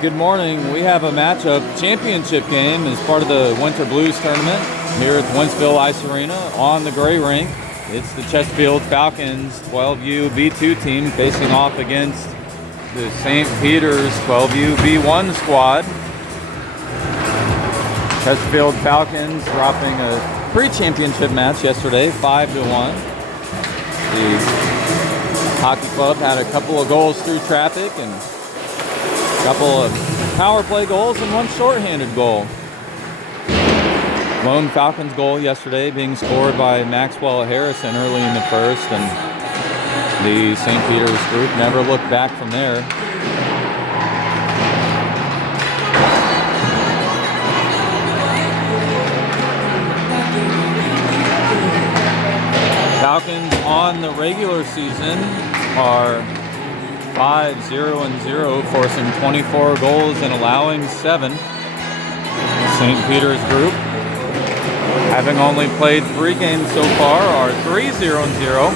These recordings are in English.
good morning. We have a matchup championship game as part of the Winter Blues tournament here at the Wentzville Ice Arena on the gray rink. It's the Chesterfield Falcons 12U-B2 team facing off against the St. Peter's 12U-B1 squad. Chesterfield Falcons dropping a pre-championship match yesterday, 5-1. The hockey club had a couple of goals through traffic and a couple of power play goals and one shorthanded goal. Lone Falcons goal yesterday being scored by Maxwell Harrison early in the first, and the St. Peter's group never looked back from there. Falcons on the regular season are 5-0-0, forcing 24 goals and allowing 7. St. Peter's group, having only played 3 games so far, are 3-0-0,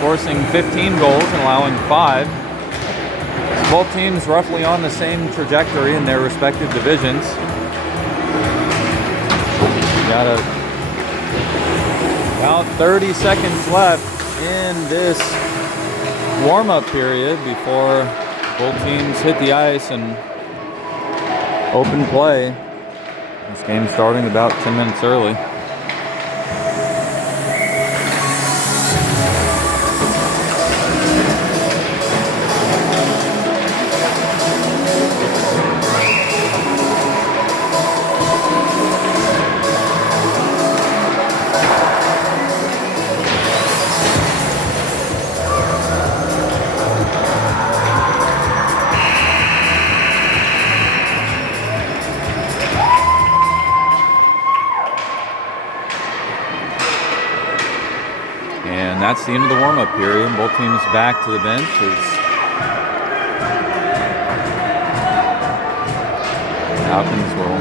forcing 15 goals and allowing 5. Both teams roughly on the same trajectory in their respective divisions. Got about 30 seconds left in this warm-up period before both teams hit the ice and open play. This game starting about 10 minutes early. And that's the end of the warm-up period. Both teams back to the bench as Falcons will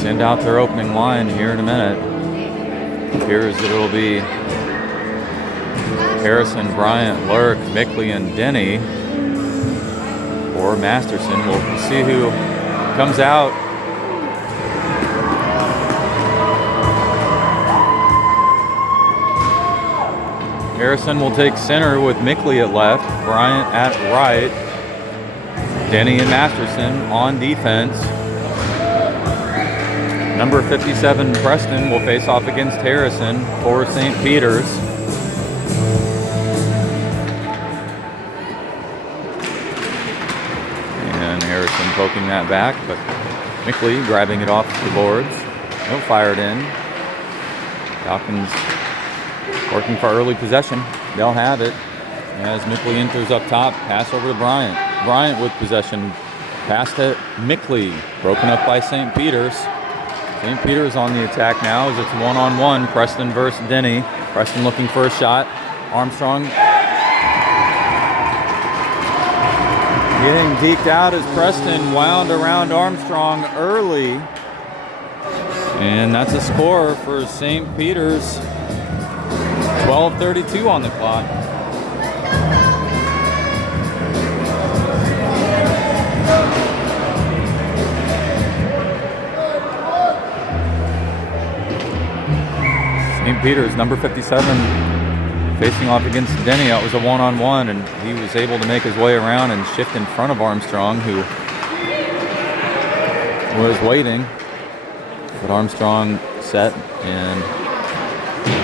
send out their opening line here in a minute. It appears that it'll be Harrison, Bryant, Lurk, Mickley, and Denny, or Masterson. We'll see who comes out. Harrison will take center with Mickley at left, Bryant at right, Denny and Masterson on defense. Number 57, Preston, will face off against Harrison for St. Peter's. And Harrison poking that back, but Mickley grabbing it off the boards. He'll fire it in. Falcons working for early possession. They'll have it as Mickley enters up top. Pass over to Bryant. Bryant with possession. Pass to Mickley. Broken up by St. Peter's. St. Peter's on the attack now as it's one-on-one. Preston versus Denny. Preston looking for a shot. Armstrong getting deked out as Preston wound around Armstrong early. And that's a score for St. Peter's. 12:32 on the clock. St. Peter's, number 57, facing off against Denny. That was a one-on-one, and he was able to make his way around and shift in front of Armstrong, who was waiting. But Armstrong set and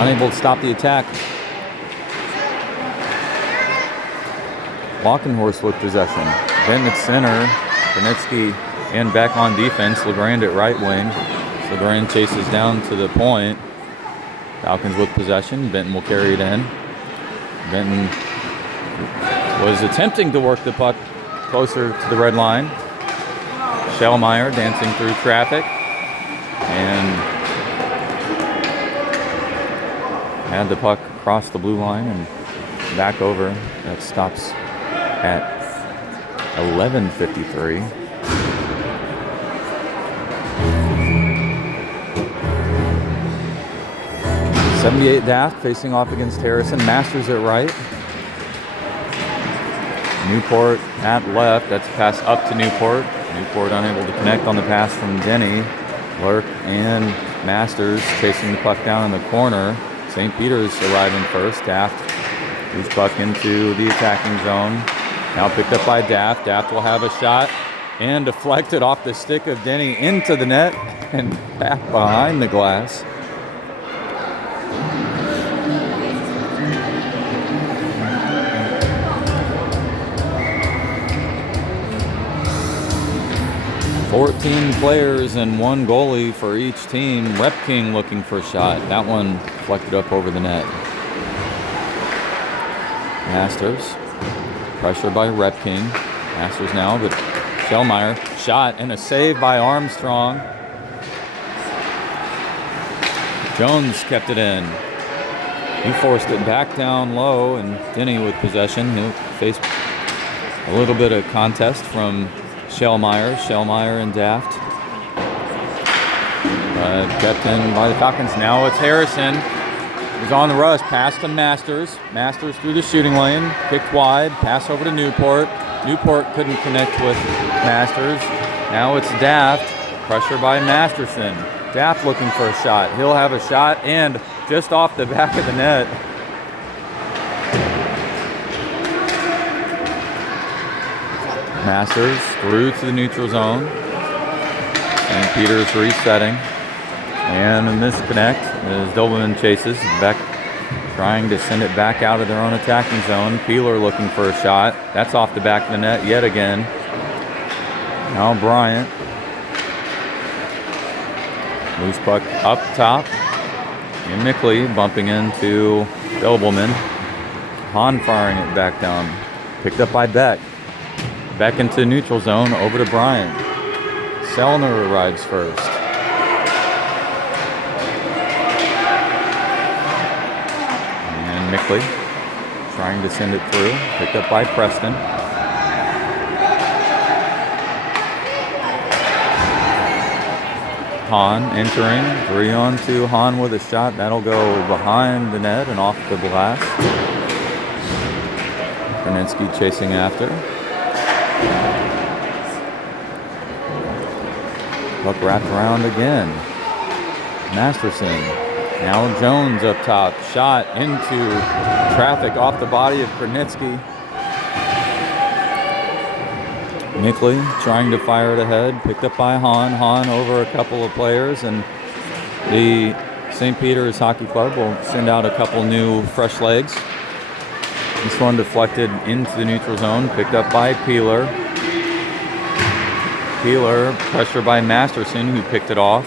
unable to stop the attack. Lockenhorst with possession. Benton at center. Bernitsky and back on defense. LeGrand at right wing. LeGrand chases down to the point. Falcons with possession. Benton will carry it in. Benton was attempting to work the puck closer to the red line. Schellmeyer dancing through traffic and had the puck across the blue line and back over. That stops at 11:53. '78 Daft facing off against Harrison. Masters at right. Newport at left. That's a pass up to Newport. Newport unable to connect on the pass from Denny. Lurk and Masters chasing the puck down in the corner. St. Peter's arriving first. Daft moves puck into the attacking zone. Now picked up by Daft. Daft will have a shot and deflected off the stick of Denny into the net and back behind the glass. "14 players and 1 goalie for each team." Rep King looking for a shot. That one deflected up over the net. Masters. Pressure by Rep King. Masters now, but Shellmeyer. Shot and a save by Armstrong. Jones kept it in. He forced it back down low, and Denny with possession. He'll face a little bit of contest from Shellmeyer and Daft. Kept in by the Falcons. Now it's Harrison. He's on the rush. Pass to Masters. Masters through the shooting lane. Kicked wide. Pass over to Newport. Newport couldn't connect with Masters. Now it's Daft. Pressure by Masterson. Daft looking for a shot. He'll have a shot and just off the back of the net. Masters through to the neutral zone. St. Peter's resetting. And a misconnect as Doberman chases back, trying to send it back out of their own attacking zone. Peeler looking for a shot. That's off the back of the net yet again. Now Bryant. Loose puck up top. And Mickley bumping into Doberman. Hahn firing it back down. Picked up by Beck. Back into neutral zone, over to Bryant. Sellner arrives first. And Mickley trying to send it through. Picked up by Preston. Hahn entering. 3-on-2. Hahn with a shot. That'll go behind the net and off the glass. Kornitsky chasing after. Puck wrapped around again. Masterson. Now Jones up top. Shot into traffic off the body of Kornitsky. Mickley trying to fire it ahead. Picked up by Hahn. Hahn over a couple of players, and the St. Peter's Hockey Club will send out a couple new fresh legs. This one deflected into the neutral zone. Picked up by Peeler. Peeler, pressure by Masterson, who picked it off.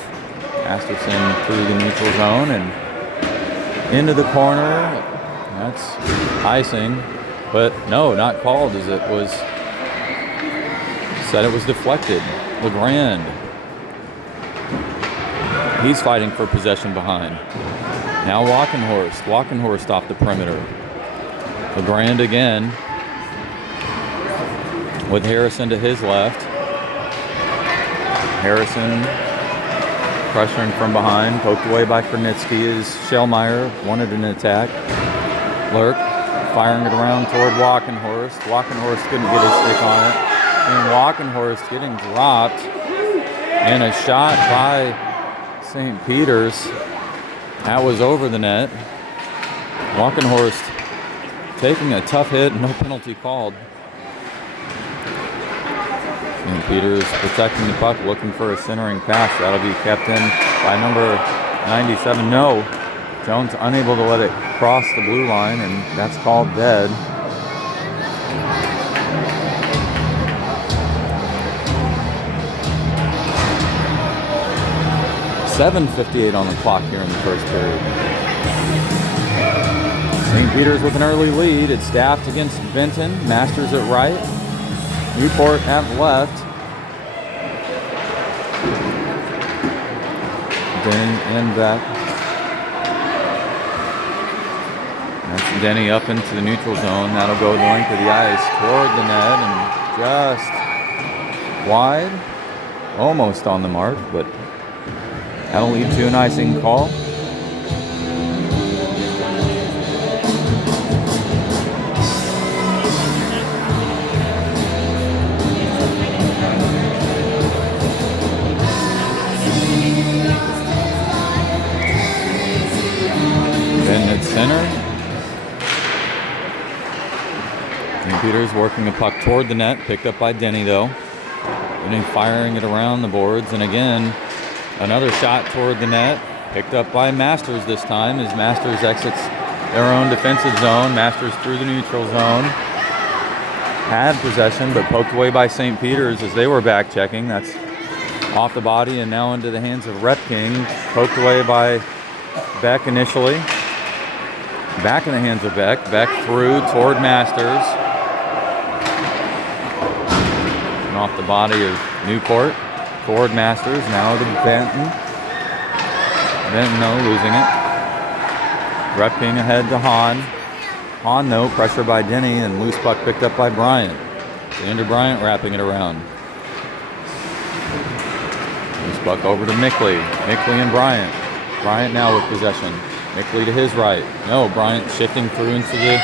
Masterson through the neutral zone and into the corner. That's icing, but no, not called, as it was said it was deflected. LeGrand. He's fighting for possession behind. Now Walkenhorst. Walkenhorst off the perimeter. LeGrand again with Harrison to his left. Harrison pressuring from behind, poked away by Kornitsky as Shellmeyer wanted an attack. Lurk firing it around toward Walkenhorst. Walkenhorst couldn't get his stick on it. And Walkenhorst getting dropped. And a shot by St. Peter's. That was over the net. Walkenhorst taking a tough hit, no penalty called. St. Peter's protecting the puck, looking for a centering pass. That'll be kept in by number 97. No, Jones unable to let it cross the blue line, and that's called dead. .7:58 on the clock here in the first period. St. Peter's with an early lead. It's Daft against Benton. Masters at right. Newport at left. Denny and Beck. That's Denny up into the neutral zone. That'll go the length of the ice toward the net and just wide. Almost on the mark, but that'll lead to an icing call. center. St. Peter's working the puck toward the net, picked up by Denny though. Denny firing it around the boards, and again, another shot toward the net, picked up by Masters this time as Masters exits their own defensive zone. Masters through the neutral zone. Had possession, but poked away by St. Peter's as they were back checking. That's off the body and now into the hands of Rep King. Poked away by Beck initially. Back in the hands of Beck. Beck through toward Masters. And off the body of Newport. Toward Masters. Now to Benton. Benton, no, losing it. Rep King ahead to Hahn. Hahn, though, pressure by Denny and loose puck picked up by Bryant. Xander Bryant wrapping it around. Loose puck over to Mickley. Mickley and Bryant. Bryant now with possession. Mickley to his right. No, Bryant shifting through into the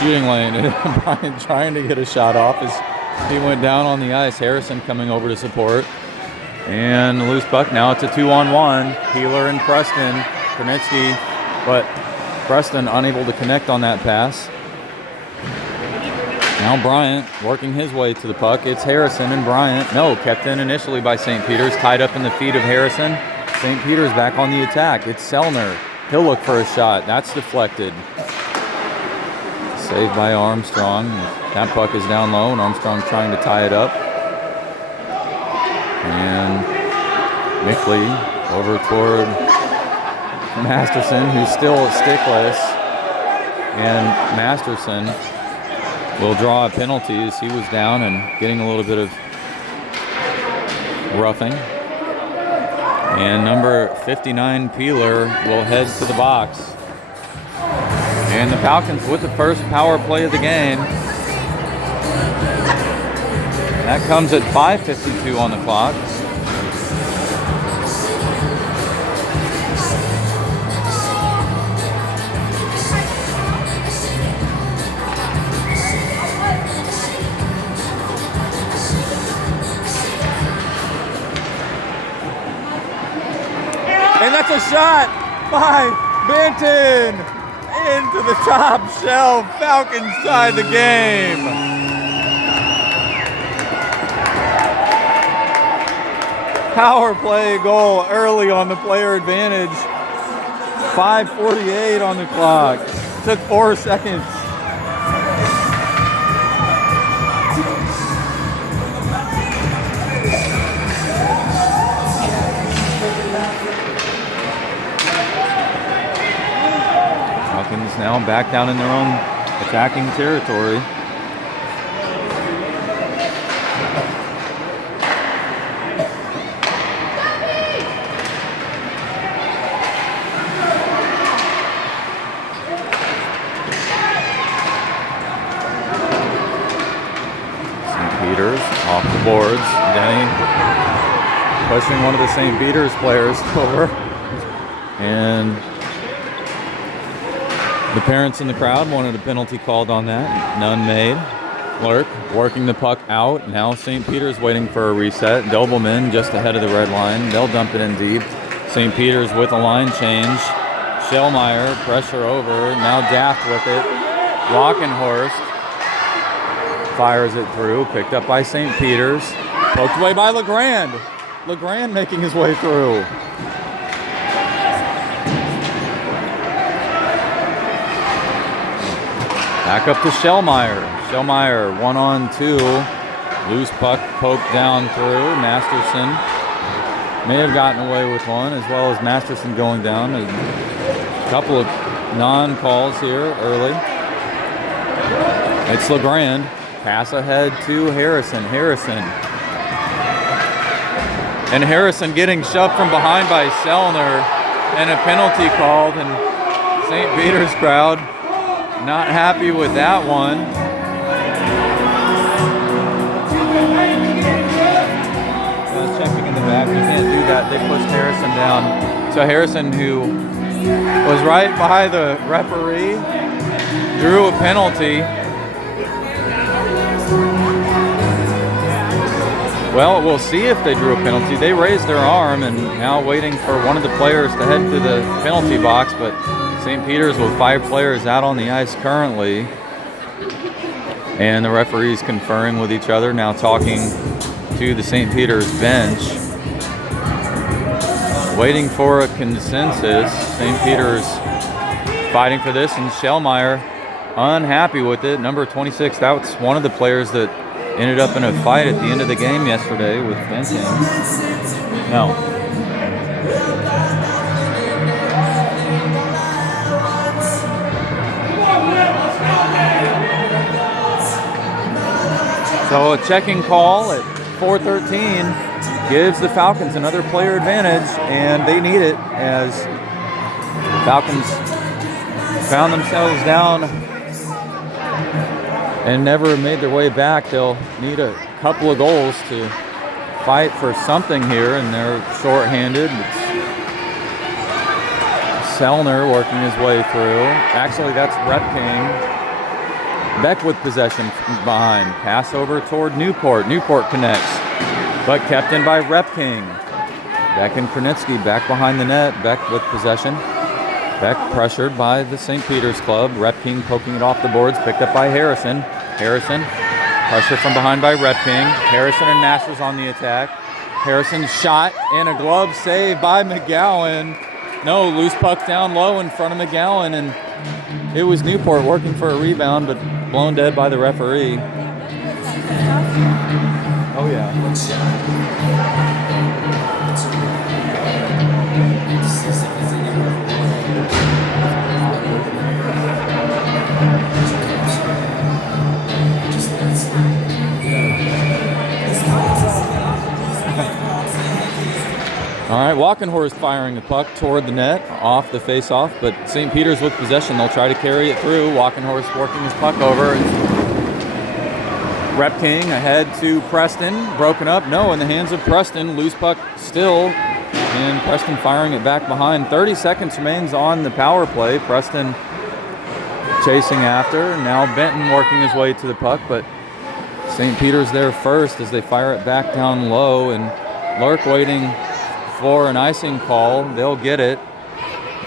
shooting lane. And Bryant trying to get a shot off as he went down on the ice. Harrison coming over to support. And the loose puck. Now it's a 2-on-1. Peeler and Preston. Kronitsky, but Preston unable to connect on that pass. Now Bryant working his way to the puck. It's Harrison and Bryant. No, kept in initially by St. Peter's. Tied up in the feet of Harrison. St. Peter's back on the attack. It's Selner. He'll look for a shot. That's deflected. Saved by Armstrong. That puck is down low, and Armstrong trying to tie it up. And Mickley over toward Masterson, who's still stickless, and Masterson will draw a penalty as he was down and getting a little bit of roughing. And number 59, Peeler, will head to the box. And the Falcons with the first power play of the game. That comes at 5:52 on the clock. And that's a shot by Benton into the top shelf. Falcons tie the game. Power play goal early on the player advantage. 5:48 on the clock. Took 4 seconds. Falcons now back down in their own attacking territory. Off the boards. Denny pushing one of the St. Peter's players over. And the parents in the crowd wanted a penalty called on that. None made. Lurk working the puck out. Now St. Peter's waiting for a reset. Dobelman just ahead of the red line. They'll dump it in deep. St. Peter's with a line change. Schellmeyer, pressure over. Now Daft with it. Lockenhorst fires it through, picked up by St. Peter's, poked away by LeGrand. LeGrand making his way through. Back up to Schellmeyer. Schellmeyer 1-on-2. Loose puck poked down through. Masterson may have gotten away with one, as well as Masterson going down. A couple of non-calls here early. It's LeGrand. Pass ahead to Harrison. And Harrison getting shoved from behind by Selner, and a penalty called, and St. Peter's crowd not happy with that one. Checking in the back, you can't do that. They pushed Harrison down. So Harrison, who was right by the referee, drew a penalty. Well, we'll see if they drew a penalty. They raised their arm and now waiting for one of the players to head to the penalty box, but St. Peter's with 5 players out on the ice currently. And the referees conferring with each other, now talking to the St. Peter's bench. Waiting for a consensus. St. Peter's fighting for this, and Shellmeyer unhappy with it. Number 26, that's one of the players that ended up in a fight at the end of the game yesterday with Benton. No. So a checking call at 4:13 gives the Falcons another player advantage, and they need it as Falcons found themselves down and never made their way back. They'll need a couple of goals to fight for something here, and they're shorthanded. It's Sellner working his way through. Actually, that's Rep King. Beck with possession from behind. Pass over toward Newport. Newport connects, but kept in by Rep King. Beck and Kronitsky back behind the net. Beck with possession. Beck pressured by the St. Peter's club. Rep King poking it off the boards. Picked up by Harrison. Harrison. Pressure from behind by Rep King. Harrison and Masters on the attack. Harrison's shot and a glove save by McGowan. No, loose puck down low in front of McGowan, and it was Newport working for a rebound, but blown dead by the referee. Oh, yeah. All right, Walkenhorst firing the puck toward the net, off the face-off, but St. Peter's with possession. They'll try to carry it through. Walkenhorst working his puck over. Rep King ahead to Preston, broken up. No, in the hands of Preston. Loose puck still, and Preston firing it back behind. 30 seconds remains on the power play. Preston chasing after. Now Benton working his way to the puck, but St. Peter's there first as they fire it back down low, and Lurk waiting for an icing call. They'll get it,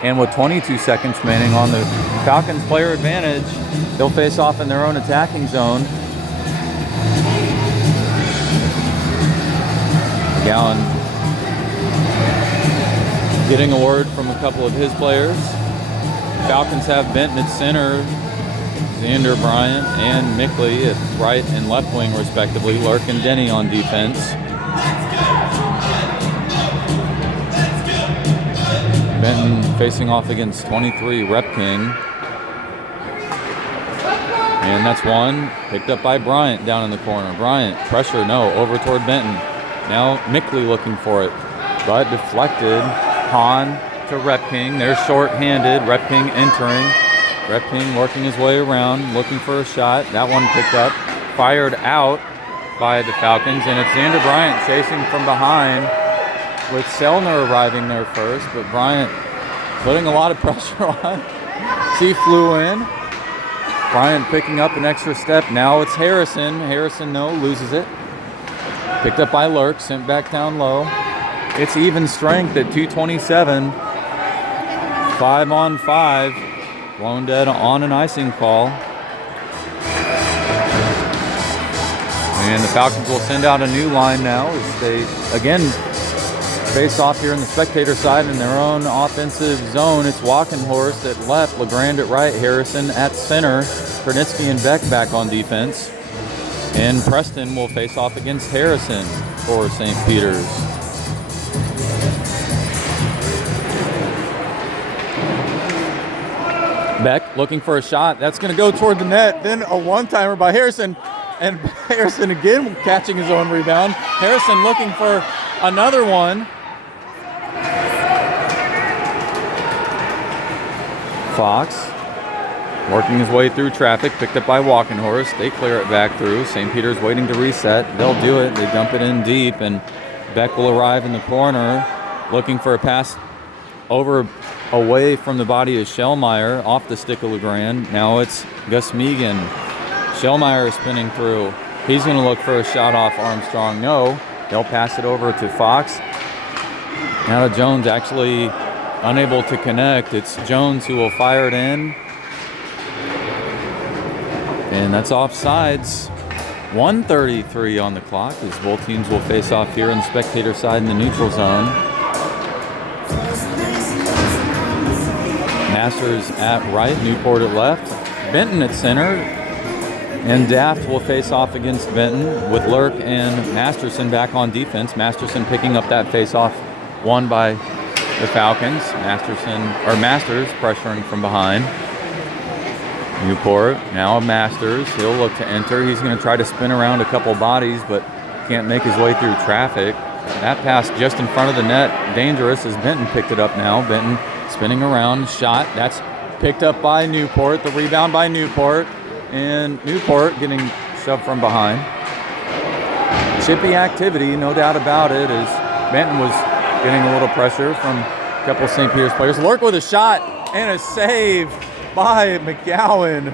and with 22 seconds remaining on the Falcons player advantage, they'll face off in their own attacking zone. McGowan getting a word from a couple of his players. Falcons have Benton at center, Xander Bryant and Mickley at right and left wing respectively. Lurk and Denny on defense. Benton facing off against 23 Rep King. And that's one picked up by Bryant down in the corner. Bryant, pressure, no, over toward Benton. Now Mickley looking for it, but deflected. Hahn to Rep King. They're short-handed. Rep King entering. Rep King working his way around, looking for a shot. That one picked up, fired out by the Falcons, and it's Xander Bryant chasing from behind, with Sellner arriving there first, but Bryant putting a lot of pressure on. She flew in. Bryant picking up an extra step. Now it's Harrison. Harrison, no, loses it. Picked up by Lurk, sent back down low. It's even strength at 2:27. 5-on-5. Blown dead on an icing call. And the Falcons will send out a new line now as they, again, face off here on the spectator side in their own offensive zone. It's Walkenhorst at left, LeGrand at right, Harrison at center, Kronitsky and Beck back on defense. And Preston will face off against Harrison for St. Peter's. Beck looking for a shot. That's going to go toward the net. Then a one-timer by Harrison. And Harrison again catching his own rebound. Harrison looking for another one. Fox working his way through traffic, picked up by Walkenhorst. They clear it back through. St. Peter's waiting to reset. They'll do it. They dump it in deep, and Beck will arrive in the corner looking for a pass over away from the body of Shellmeyer off the stick of LeGrand. Now it's Gus Megan. Shellmeyer is spinning through. He's going to look for a shot off Armstrong. No. They'll pass it over to Fox. Now to Jones, actually unable to connect. It's Jones who will fire it in. And that's offsides. 1:33 on the clock as both teams will face off here on the spectator side in the neutral zone. Masters at right, Newport at left, Benton at center, and Daft will face off against Benton with Lurk and Masterson back on defense. Masterson picking up that face-off won by the Falcons. Masters pressuring from behind. Newport, now Masters, he'll look to enter. He's going to try to spin around a couple bodies, but can't make his way through traffic. That pass just in front of the net, dangerous as Benton picked it up now. Benton spinning around, shot, that's picked up by Newport, the rebound by Newport, and Newport getting shoved from behind. Chippy activity, no doubt about it, as Benton was getting a little pressure from a couple of St. Peter's players. Lurk with a shot and a save by McGowan.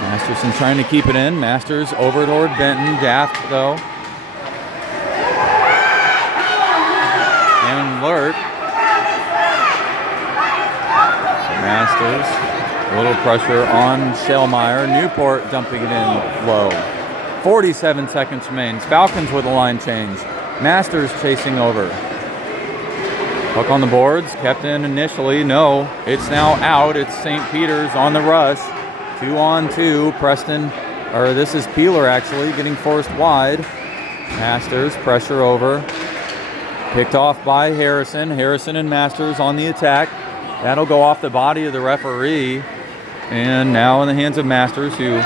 Masterson trying to keep it in. Masters over toward Benton. Daft though. And Lurk. Masters. A little pressure on Shellmeyer. Newport dumping it in low. 47 seconds remains. Falcons with a line change. Masters chasing over. Hook on the boards, kept in initially. No, it's now out. It's St. Peter's on the rush. 2-on-2. This is Peeler actually getting forced wide. Masters, pressure over. Picked off by Harrison. Harrison and Masters on the attack. That'll go off the body of the referee. And now in the hands of Masters, who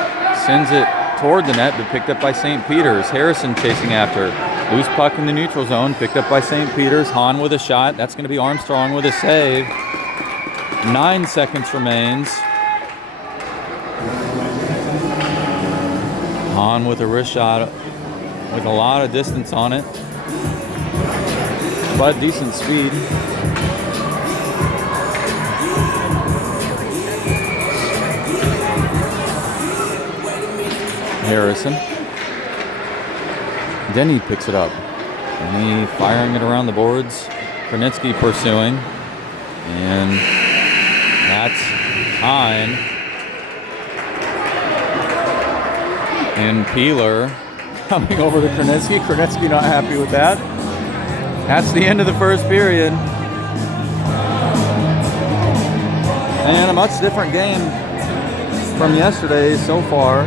sends it toward the net, but picked up by St. Peter's. Harrison chasing after. Loose puck in the neutral zone, picked up by St. Peter's. Hahn with a shot. That's going to be Armstrong with a save. 9 seconds remains. Hahn with a wrist shot with a lot of distance on it, but decent speed. Harrison. Denny picks it up. Denny firing it around the boards. Kronitsky pursuing. And that's Hine. And Peeler coming over to Kronitsky. Kronitsky not happy with that. That's the end of the first period. And a much different game from yesterday so far.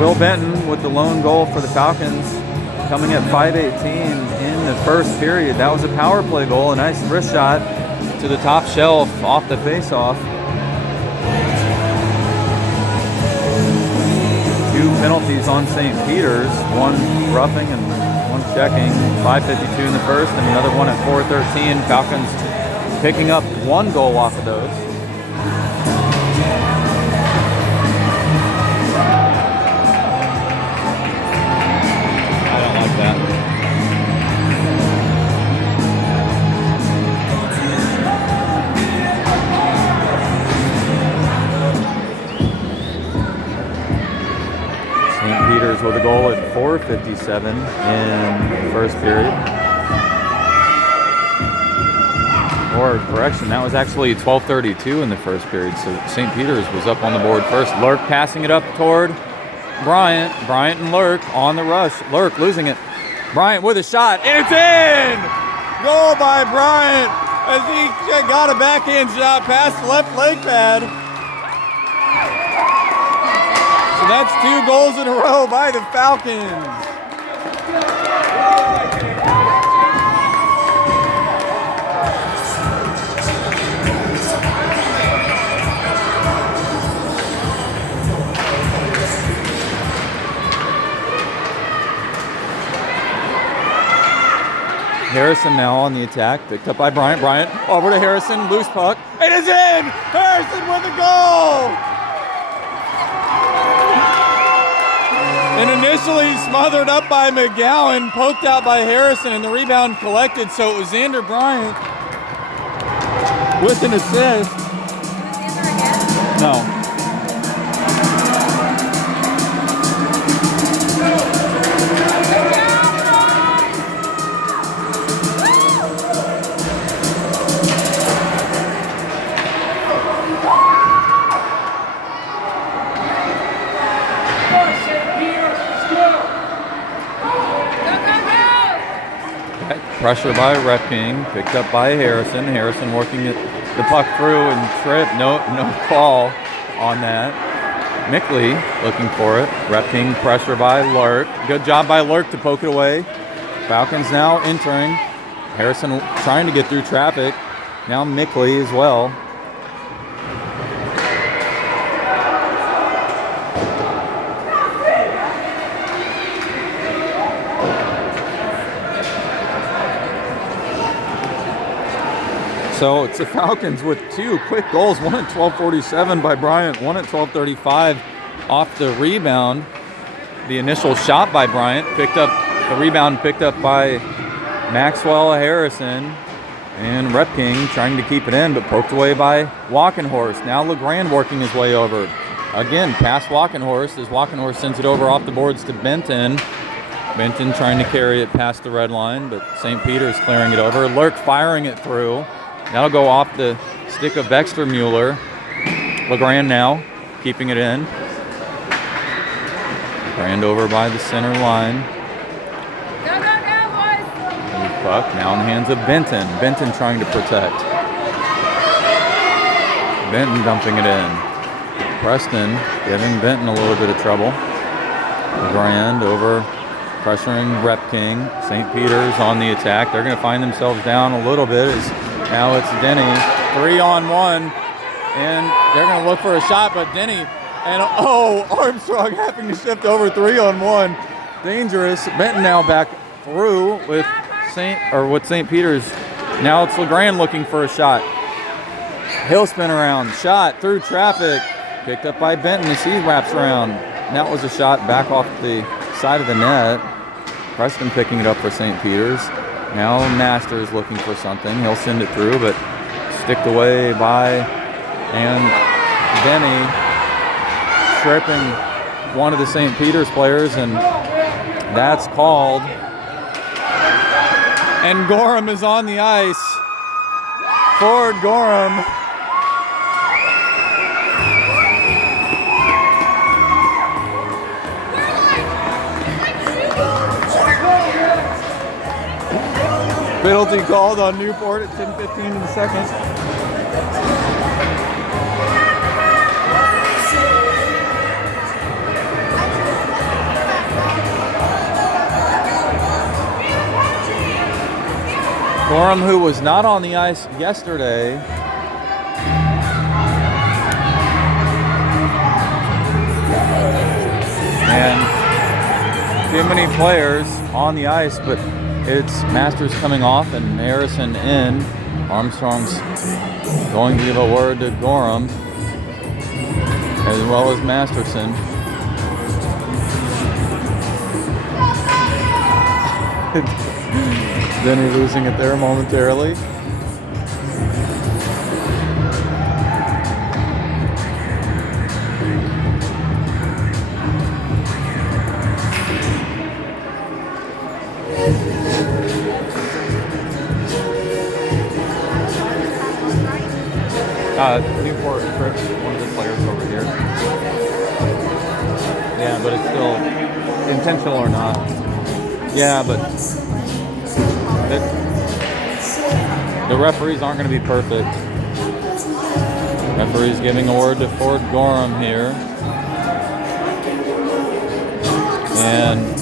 Will Benton with the lone goal for the Falcons, coming at 5:18 in the first period. That was a power play goal, a nice wrist shot to the top shelf off the face-off. 2 penalties on St. Peter's, one roughing and one checking. 5:52 in the first and another one at 4:13. Falcons picking up 1 goal off of those. With a goal at 4:57 in the first period. Or correction, that was actually 12:32 in the first period. So St. Peter's was up on the board first. Lurk passing it up toward Bryant. Bryant and Lurk on the rush. Lurk losing it. Bryant with a shot, and it's in! Goal by Bryant as he got a backhand shot past the left leg pad. So that's 2 goals in a row by the Falcons. Harrison now on the attack, picked up by Bryant. Bryant over to Harrison, loose puck. It is in! Harrison with a goal! And initially smothered up by McGowan, poked out by Harrison, and the rebound collected, so it was Xander Bryant with an assist. No. pressure by Rep King, picked up by Harrison. Harrison working the puck through and trip. No call on that. Mickley looking for it. Rep King pressure by Lurk. Good job by Lurk to poke it away. Falcons now entering. Harrison trying to get through traffic. Now Mickley as well. So it's the Falcons with two quick goals, one at 12:47 by Bryant, one at 12:35 off the rebound. The initial shot by Bryant, the rebound picked up by Maxwell Harrison, and Rep King trying to keep it in, but poked away by Walkenhorst. Now LeGrand working his way over. Again, past Walkenhorst as Walkenhorst sends it over off the boards to Benton. Benton trying to carry it past the red line, but St. Peter's clearing it over. Lurk firing it through. That'll go off the stick of Baxter Mueller. LeGrand now keeping it in. LeGrand over by the center line. Go, boys! Puck now in the hands of Benton. Benton trying to protect. Benton dumping it in. Preston giving Benton a little bit of trouble. LeGrand over pressuring Rep King. St. Peter's on the attack. They're going to find themselves down a little bit as now it's Denny, 3-on-1, and they're going to look for a shot, but Denny, and Armstrong having to shift over 3-on-1. Dangerous. Benton now back through with St. Peter's. Now it's LeGrand looking for a shot. He'll spin around, shot through traffic, picked up by Benton as he wraps around. And that was a shot back off the side of the net. Preston picking it up for St. Peter's. Now Masters looking for something. He'll send it through, but sticked away by Denny, tripping one of the St. Peter's players, and that's called. And Gorham is on the ice. Ford Gorham. Penalty called on Newport at 10:15 in the second. Gorham, who was not on the ice yesterday, and too many players on the ice, but it's Masters coming off and Harrison in. Armstrong's going to give a word to Gorham as well as Masterson. Denny losing it there momentarily. Newport tripped one of the players over here. Yeah, but it's still intentional or not. Yeah, but the referees aren't going to be perfect. Referee's giving a word to Ford Gorham here. And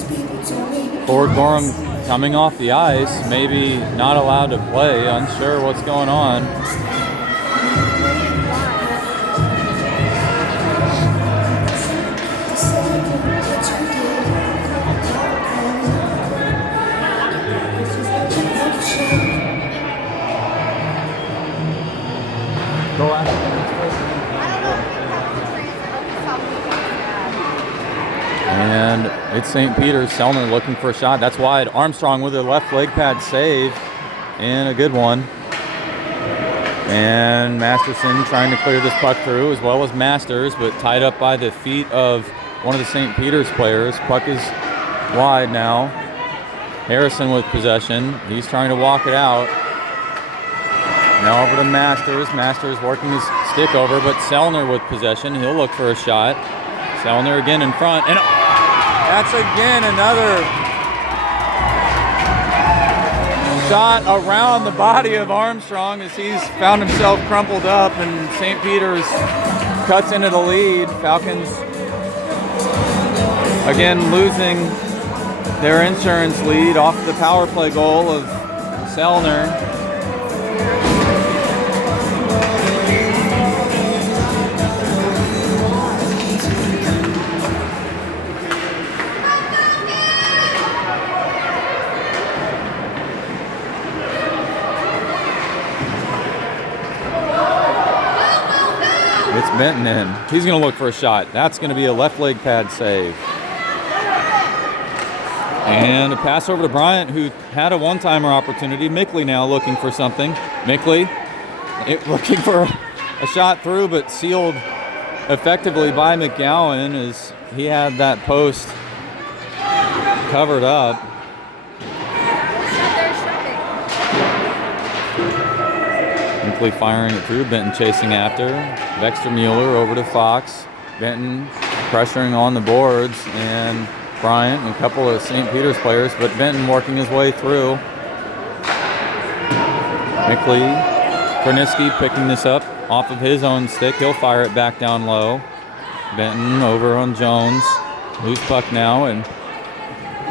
Ford Gorham coming off the ice, maybe not allowed to play, unsure what's going on. And it's St. Peter's. Selner looking for a shot. That's wide. Armstrong with a left leg pad save. And a good one. And Masterson trying to clear this puck through as well as Masters, but tied up by the feet of one of the St. Peter's players. Puck is wide now. Harrison with possession. He's trying to walk it out. Now over to Masters. Masters working his stick over, but Selner with possession. He'll look for a shot. Selner again in front. And that's again another shot around the body of Armstrong as he's found himself crumpled up, and St. Peter's cuts into the lead. Falcons again losing their insurance lead off the power play goal of Selner. It's Benton in. He's going to look for a shot. That's going to be a left leg pad save. And a pass over to Bryant, who had a one-timer opportunity. Mickley now looking for something. Mickley looking for a shot through, but sealed effectively by McGowan as he had that post covered up. Mickley firing it through. Benton chasing after. Vexter Mueller over to Fox. Benton pressuring on the boards, and Bryant and a couple of St. Peter's players, but Benton working his way through. Mickley, Kornitzki picking this up off of his own stick. He'll fire it back down low. Benton over on Jones. Loose puck now and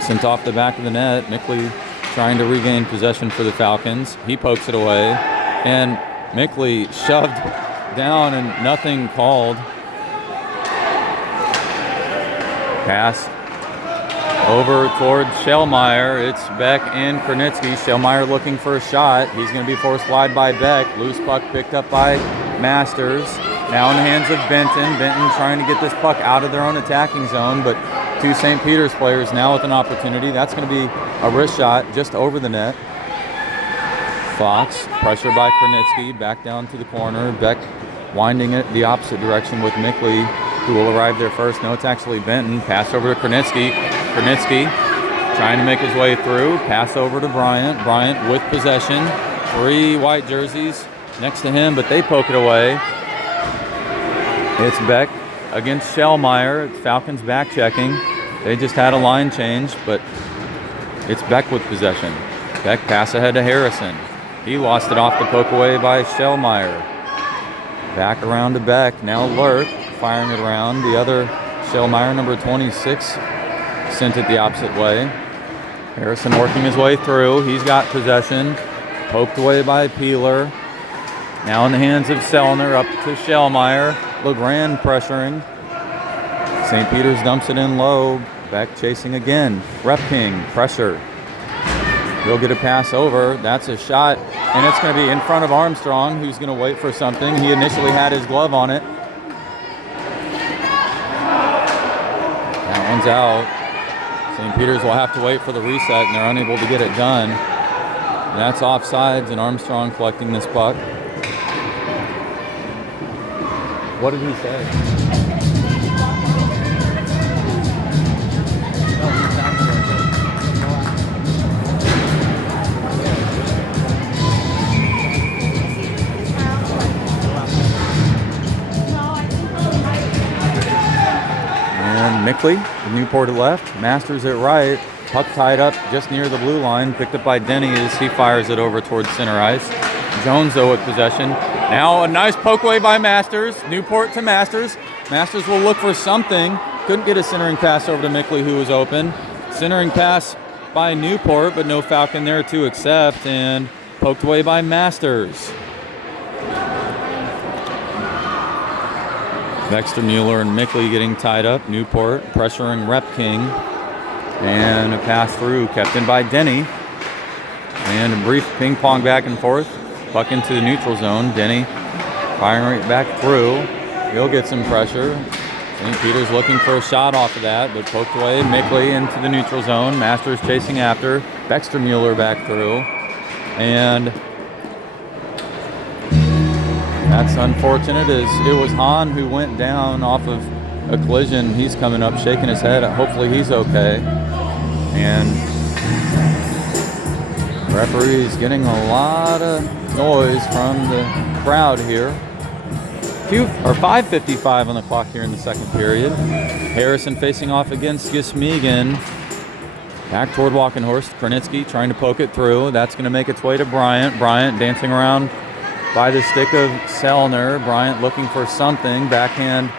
sent off the back of the net. Mickley trying to regain possession for the Falcons. He pokes it away, and Mickley shoved down and nothing called. Pass over towards Shellmeyer. It's Beck and Kornitzki. Shellmeyer looking for a shot. He's going to be forced wide by Beck. Loose puck picked up by Masters. Now in the hands of Benton. Benton trying to get this puck out of their own attacking zone, but two St. Peter's players now with an opportunity. That's going to be a wrist shot just over the net. Fox, pressure by Kornitzki, back down to the corner. Beck winding it the opposite direction with Mickley, who will arrive there first. No, it's actually Benton. Pass over to Kornitzki. Kornitzki trying to make his way through. Pass over to Bryant. Bryant with possession. Three white jerseys next to him, but they poke it away. It's Beck against Shellmeyer. Falcons back checking. They just had a line change, but it's Beck with possession. Beck pass ahead to Harrison. He lost it off the poke away by Shellmeyer. Back around to Beck. Now Lurk firing it around. The other Shellmeyer, number 26, sent it the opposite way. Harrison working his way through. He's got possession. Poked away by Peeler. Now in the hands of Selner, up to Shellmeyer. LeGrand pressuring. St. Peter's dumps it in low. Beck chasing again. Repking, pressure. He'll get a pass over. That's a shot, and it's going to be in front of Armstrong, who's going to wait for something. He initially had his glove on it. That one's out. St. Peter's will have to wait for the reset, and they're unable to get it done. And that's offsides, and Armstrong collecting this puck. What did he say? And Mickley, Newport at left, Masters at right. Puck tied up just near the blue line, picked up by Denny as he fires it over towards center ice. Jones, though, with possession. Now a nice poke away by Masters. Newport to Masters. Masters will look for something. Couldn't get a centering pass over to Mickley, who was open. Centering pass by Newport, but no Falcon there to accept, and poked away by Masters. Vexter Mueller and Mickley getting tied up. Newport pressuring Repking. And a pass through kept in by Denny. And a brief ping pong back and forth. Puck into the neutral zone. Denny firing right back through. He'll get some pressure. St. Peter's looking for a shot off of that, but poked away. Mickley into the neutral zone. Masters chasing after. Vexter Mueller back through. And that's unfortunate, as it was Hahn who went down off of a collision. He's coming up shaking his head. Hopefully he's okay. And referee's getting a lot of noise from the crowd here. 5:55 on the clock here in the second period. Harrison facing off against Gismegan. Back toward Walking Horse. Krenitsky trying to poke it through. That's going to make its way to Bryant. Bryant dancing around by the stick of Selner. Bryant looking for something. Backhand,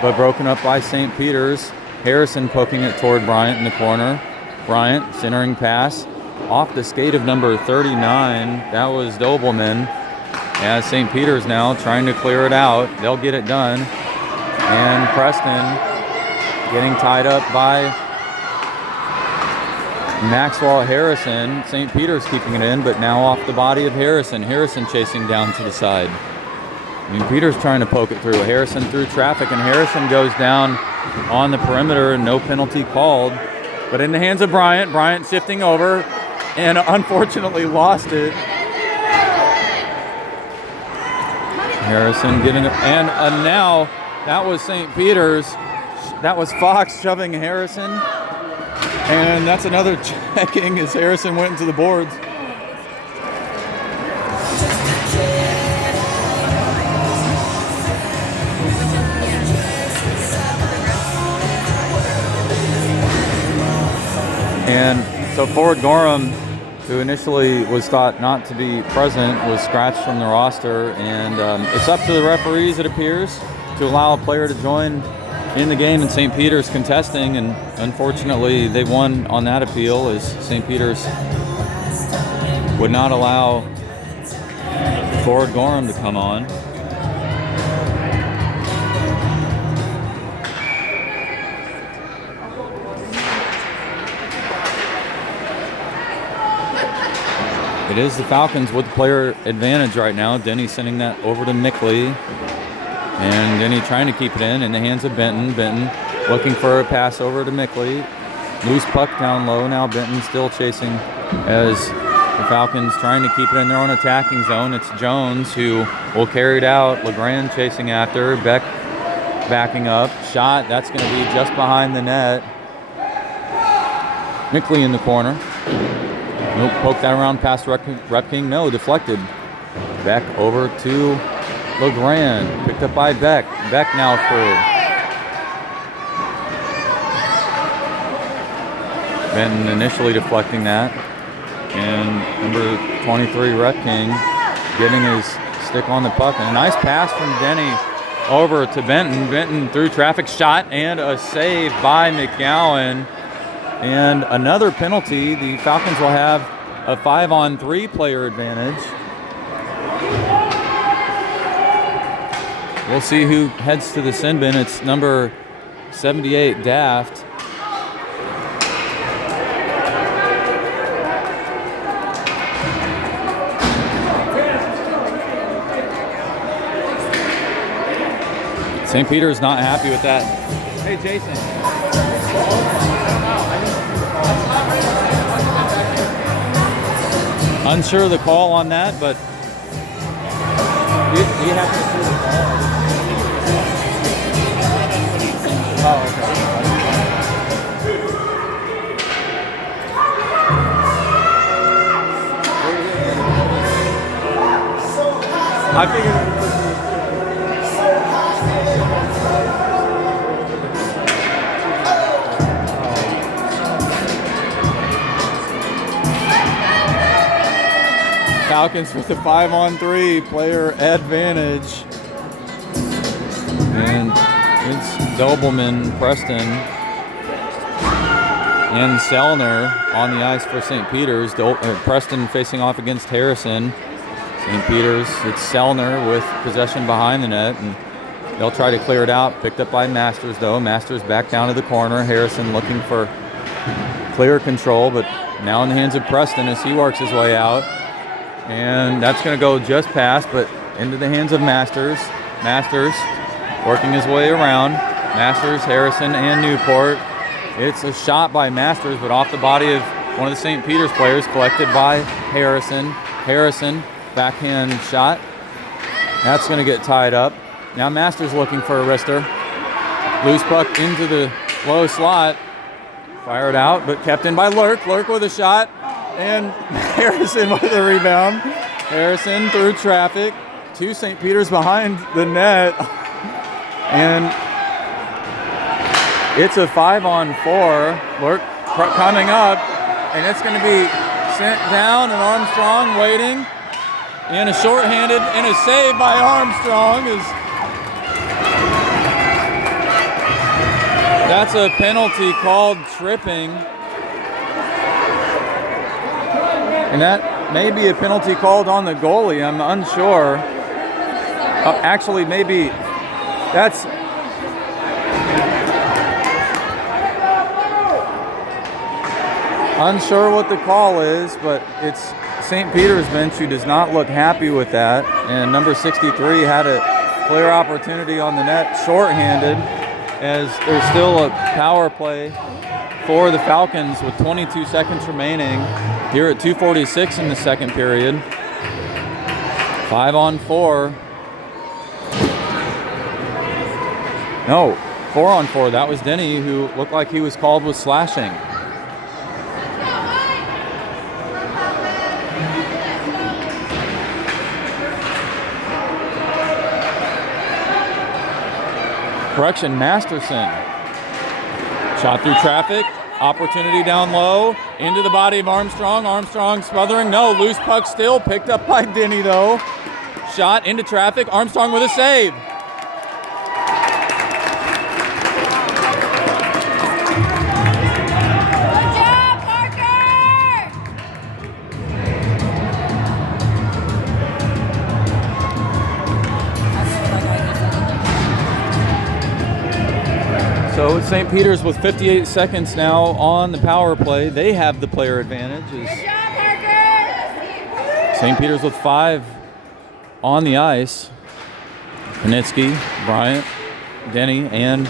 but broken up by St. Peter's. Harrison poking it toward Bryant in the corner. Bryant centering pass off the skate of number 39. That was Dobelman. As St. Peter's now trying to clear it out. They'll get it done. And Preston getting tied up by Maxwell Harrison. St. Peter's keeping it in, but now off the body of Harrison. Harrison chasing down to the side. And Peter's trying to poke it through. Harrison through traffic, and Harrison goes down on the perimeter. No penalty called. But in the hands of Bryant. Bryant shifting over and unfortunately lost it. Harrison getting it. And now that was St. Peter's. That was Fox shoving Harrison. And that's another checking as Harrison went into the boards. And so forward Gorham, who initially was thought not to be present, was scratched from the roster. And it's up to the referees, it appears, to allow a player to join in the game, and St. Peter's contesting, and unfortunately they won on that appeal as St. Peter's would not allow forward Gorham to come on. It is the Falcons with the player advantage right now. Denny sending that over to Mickley. And Denny trying to keep it in the hands of Benton. Benton looking for a pass over to Mickley. Loose puck down low. Now Benton still chasing as the Falcons trying to keep it in their own attacking zone. It's Jones who will carry it out. LeGrand chasing after. Beck backing up. Shot. That's going to be just behind the net. Mickley in the corner. Nope, poke that around past Repking. No, deflected. Beck over to LeGrand. Picked up by Beck. Beck now through. Benton initially deflecting that. And number 23, Repking, getting his stick on the puck. And a nice pass from Denny over to Benton. Benton through traffic, shot, and a save by McGowan. And another penalty. The Falcons will have a 5-on-3 player advantage. We'll see who heads to the sin bin. It's number 78, Daft. St. Peter's not happy with that. Hey, Jason. Unsure of the call on that, but you have to see the call. Oh, okay. I figured. Falcons with a 5-on-3 player advantage. And it's Dobelman, Preston, and Selner on the ice for St. Peter's. Preston facing off against Harrison. St. Peter's, it's Selner with possession behind the net, and they'll try to clear it out. Picked up by Masters, though. Masters back down to the corner. Harrison looking for clear control, but now in the hands of Preston as he works his way out. And that's going to go just past, but into the hands of Masters. Masters working his way around. Masters, Harrison, and Newport. It's a shot by Masters, but off the body of one of the St. Peter's players, collected by Harrison. Harrison, backhand shot. That's going to get tied up. Now Masters looking for a wrister. Loose puck into the low slot. Fired out, but kept in by Lurk. Lurk with a shot. And Harrison with a rebound. Harrison through traffic. Two St. Peter's behind the net. And it's a 5-on-4. Lurk coming up. and it's going to be sent down, and Armstrong waiting. And a shorthanded and a save by Armstrong is... That's a penalty called tripping. And that may be a penalty called on the goalie. I'm unsure. Actually, maybe that's... Unsure what the call is, but it's St. Peter's bench who does not look happy with that. And number 63 had a clear opportunity on the net, shorthanded, as there's still a power play for the Falcons with 22 seconds remaining here at 2:46 in the second period. 5-on-4. No, 4-on-4. That was Denny, who looked like he was called with slashing. Correction, Masterson. Shot through traffic. Opportunity down low. Into the body of Armstrong. Armstrong smothering. No, loose puck still. Picked up by Denny, though. Shot into traffic. Armstrong with a save. So St. Peter's with 58 seconds now on the power play. They have the player advantage. St. Peter's with 5 on the ice. Panitsky, Bryant, Denny, and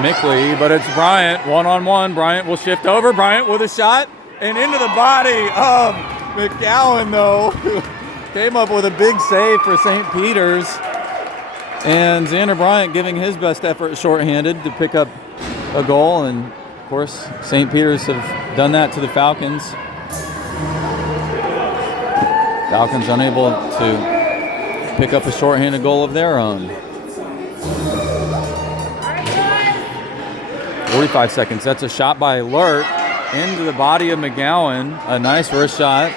Mickley, but it's Bryant, 1-on-1. Bryant will shift over. Bryant with a shot and into the body of McGowan, though, who came up with a big save for St. Peter's. And Xander Bryant giving his best effort shorthanded to pick up a goal. And, of course, St. Peter's have done that to the Falcons. Falcons unable to pick up a shorthanded goal of their own. 45 seconds. That's a shot by Lurt into the body of McGowan. A nice wrist shot.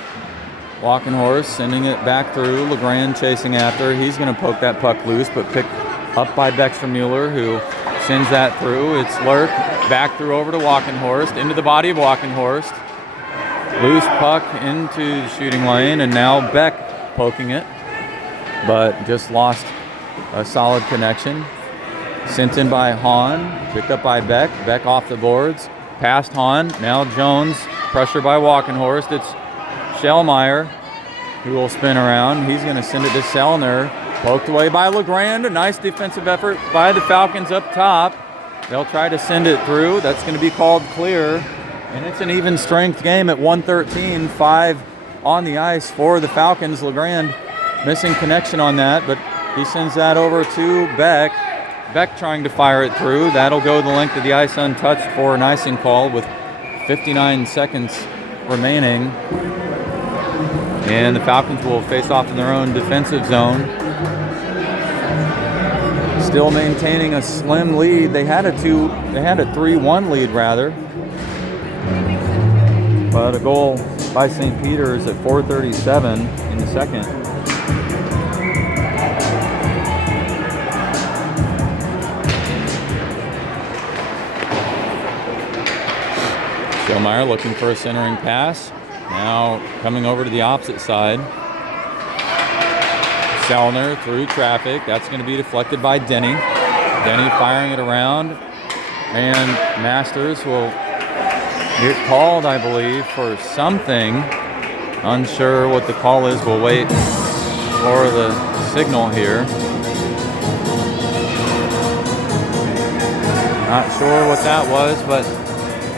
Walking Horse sending it back through. Legrand chasing after. He's going to poke that puck loose, but picked up by Beckster-Mueller, who sends that through. It's Lurt back through over to Walkenhorst, into the body of Walkenhorst. Loose puck into the shooting lane, and now Beck poking it, but just lost a solid connection. Sent in by Hahn, picked up by Beck. Beck off the boards, past Hahn. Now Jones, pressure by Walkenhorst. It's Schellmeyer, who will spin around. He's going to send it to Sellner. Poked away by Legrand. A nice defensive effort by the Falcons up top. They'll try to send it through. That's going to be called clear. And it's an even strength game at 1:13. 5 on the ice for the Falcons. Legrand missing connection on that, but he sends that over to Beck. Beck trying to fire it through. That'll go the length of the ice untouched for an icing call with 59 seconds remaining. And the Falcons will face off in their own defensive zone. Still maintaining a slim lead. They had a 3-1 lead rather. But a goal by St. Peter's at 4:37 in the second. Schellmeyer looking for a centering pass. Now coming over to the opposite side. Sellner through traffic. That's going to be deflected by Denny. Denny firing it around. And Masters will get called, I believe, for something. Unsure what the call is. We'll wait for the signal here. Not sure what that was, but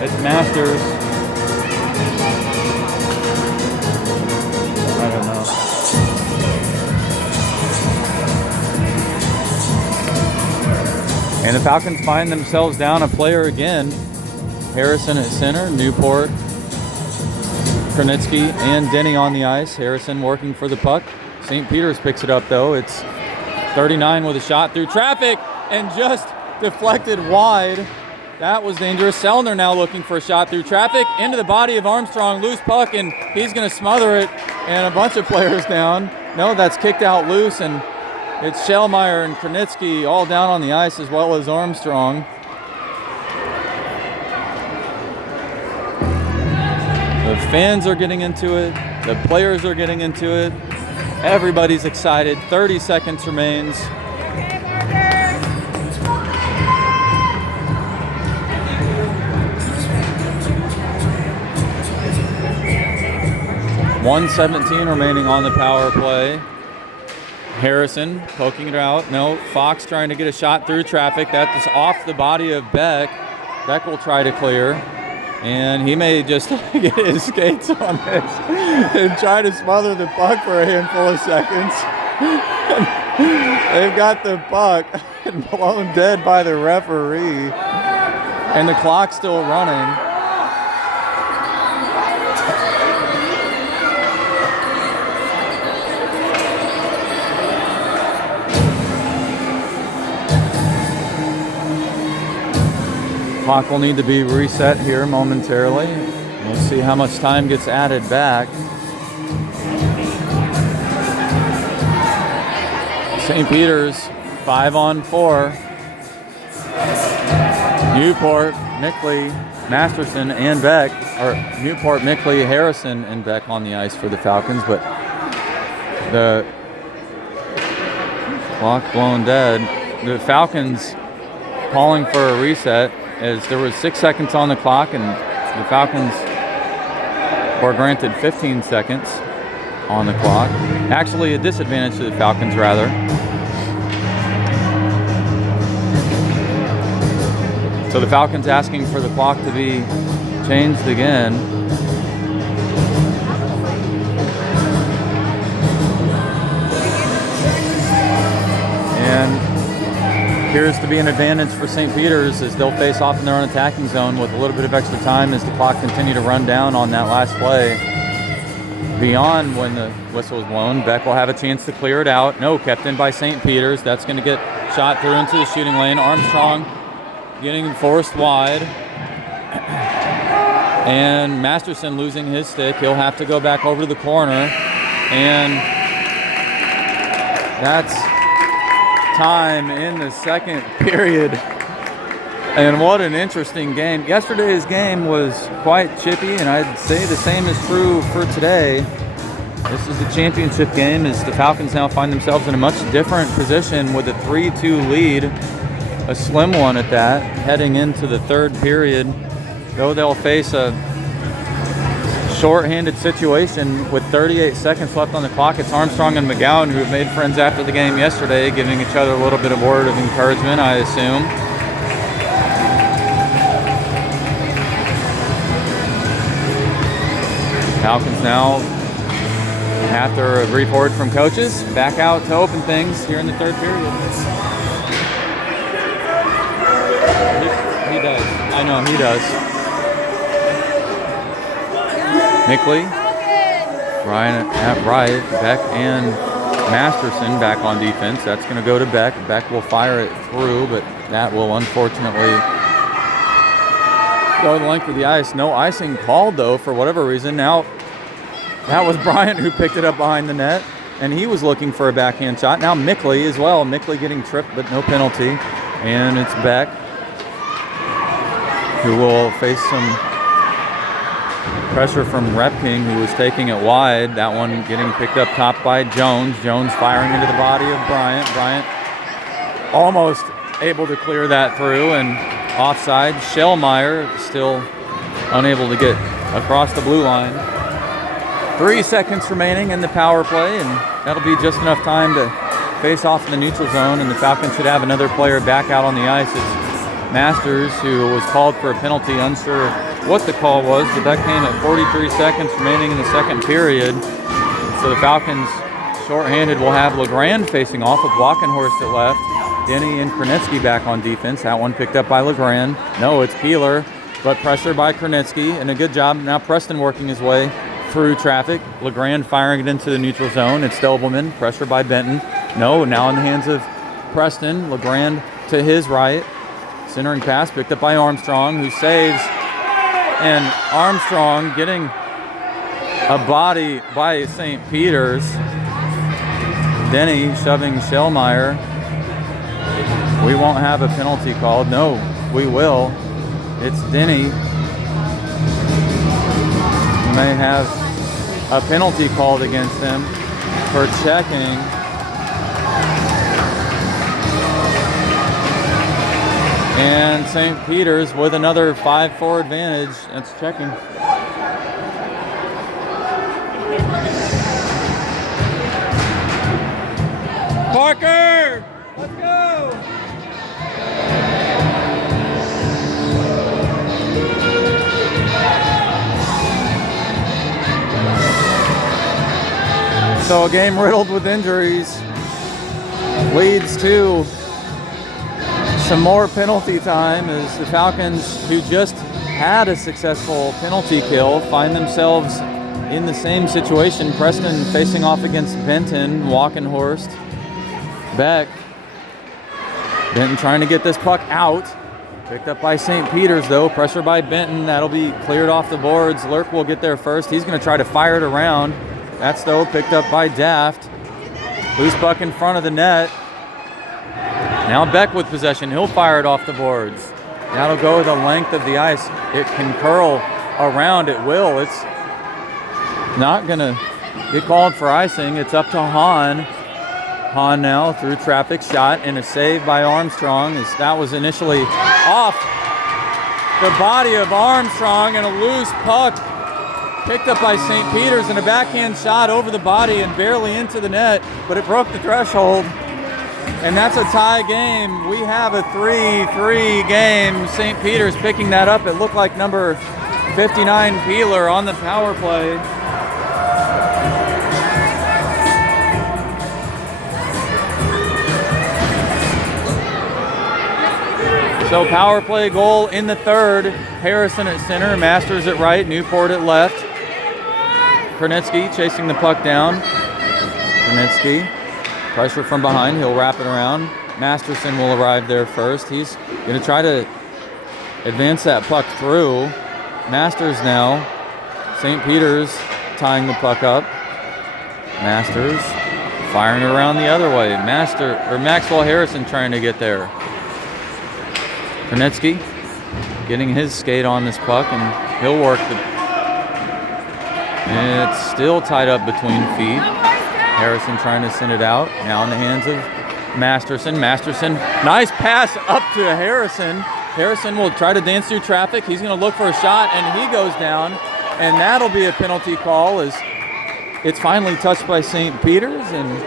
it's Masters. I don't know. And the Falcons find themselves down a player again. Harrison at center, Newport, Kronitsky, and Denny on the ice. Harrison working for the puck. St. Peter's picks it up, though. It's 39 with a shot through traffic and just deflected wide. That was dangerous. Sellner now looking for a shot through traffic into the body of Armstrong. Loose puck, and he's going to smother it, and a bunch of players down. No, that's kicked out loose, and it's Shellmeyer and Kronitsky all down on the ice, as well as Armstrong. The fans are getting into it. The players are getting into it. Everybody's excited. 30 seconds remains. 1:17 remaining on the power play. Harrison poking it out. No, Fox trying to get a shot through traffic. That is off the body of Beck. Beck will try to clear. And he may just get his skates on this and try to smother the puck for a handful of seconds. They've got the puck blown dead by the referee. And the clock's still running. Clock will need to be reset here momentarily. We'll see how much time gets added back. St. Peter's 5-on-4. Newport, Mickley, Masterson, and Beck, or Newport, Mickley, Harrison, and Beck on the ice for the Falcons, but the clock blown dead. The Falcons calling for a reset, as there was 6 seconds on the clock, and the Falcons were granted 15 seconds on the clock. Actually, a disadvantage to the Falcons, rather. So the Falcons asking for the clock to be changed again. And appears to be an advantage for St. Peter's, as they'll face off in their own attacking zone with a little bit of extra time as the clock continued to run down on that last play. Beyond when the whistle is blown, Beck will have a chance to clear it out. No, kept in by St. Peter's. That's going to get shot through into the shooting lane. Armstrong getting forced wide. And Masterson losing his stick. He'll have to go back over to the corner. And that's time in the second period. And what an interesting game. Yesterday's game was quite chippy, and I'd say the same is true for today. This is a championship game, as the Falcons now find themselves in a much different position with a 3-2 lead, a slim one at that, heading into the third period. Though they'll face a short-handed situation with 38 seconds left on the clock. It's Armstrong and McGowan, who have made friends after the game yesterday, giving each other a little bit of word of encouragement, I assume. Falcons now, after a brief word from coaches, back out to open things here in the third period. He does. I know, he does. Mickley, Ryan at right, Beck and Masterson back on defense. That's going to go to Beck. Beck will fire it through, but that will unfortunately go the length of the ice. No icing called, though, for whatever reason. Now, that was Bryant who picked it up behind the net, and he was looking for a backhand shot. Now Mickley as well. Mickley getting tripped, but no penalty. And it's Beck, who will face some pressure from Repking, who was taking it wide. That one getting picked up top by Jones. Jones firing into the body of Bryant. Bryant almost able to clear that through, and offside. Shellmeyer still unable to get across the blue line. 3 seconds remaining in the power play, and that'll be just enough time to face off in the neutral zone, and the Falcons should have another player back out on the ice. It's Masters, who was called for a penalty, unsure what the call was, but that came at 43 seconds remaining in the second period. So the Falcons, shorthanded, will have LeGrand facing off with Walkenhorst at left. Denny and Kronitsky back on defense. That one picked up by LeGrand. No, it's Peeler, but pressure by Kronitsky, and a good job. Now Preston working his way through traffic. LeGrand firing it into the neutral zone. It's Dobelman, pressure by Benton. No, now in the hands of Preston. LeGrand to his right. Centering pass picked up by Armstrong, who saves. And Armstrong getting a body by St. Peter's. Denny shoving Shellmeyer. We won't have a penalty called. No, we will. It's Denny. We may have a penalty called against him for checking. And St. Peter's with another 5-4 advantage. That's checking. Parker! Let's go! So a game riddled with injuries leads to some more penalty time as the Falcons, who just had a successful penalty kill, find themselves in the same situation. Preston facing off against Benton, Walkenhorst, Beck. Benton trying to get this puck out. Picked up by St. Peter's though. Pressure by Benton. That'll be cleared off the boards. Lurk will get there first. He's going to try to fire it around. That's though picked up by Daft. Loose puck in front of the net. Now Beck with possession. He'll fire it off the boards. That'll go the length of the ice. It can curl around. It will. It's not going to get called for icing. It's up to Hahn. Hahn now through traffic, shot and a save by Armstrong, as that was initially off the body of Armstrong, and a loose puck picked up by St. Peter's and a backhand shot over the body and barely into the net, but it broke the threshold. And that's a tie game. We have a 3-3 game. St. Peter's picking that up. It looked like number 59 Peeler on the power play. So power play goal in the third. Harrison at center, Masters at right, Newport at left. Kronitsky chasing the puck down. Kronitsky, pressure from behind, he'll wrap it around. Masterson will arrive there first. He's going to try to advance that puck through. Masters now. St. Peter's tying the puck up. Masters firing it around the other way. Maxwell Harrison trying to get there. Kronitsky getting his skate on this puck, and he'll work the... And it's still tied up between feet. Harrison trying to send it out. Now in the hands of Masterson. Masterson, nice pass up to Harrison. Harrison will try to dance through traffic. He's going to look for a shot, and he goes down. And that'll be a penalty call as it's finally touched by St. Peter's and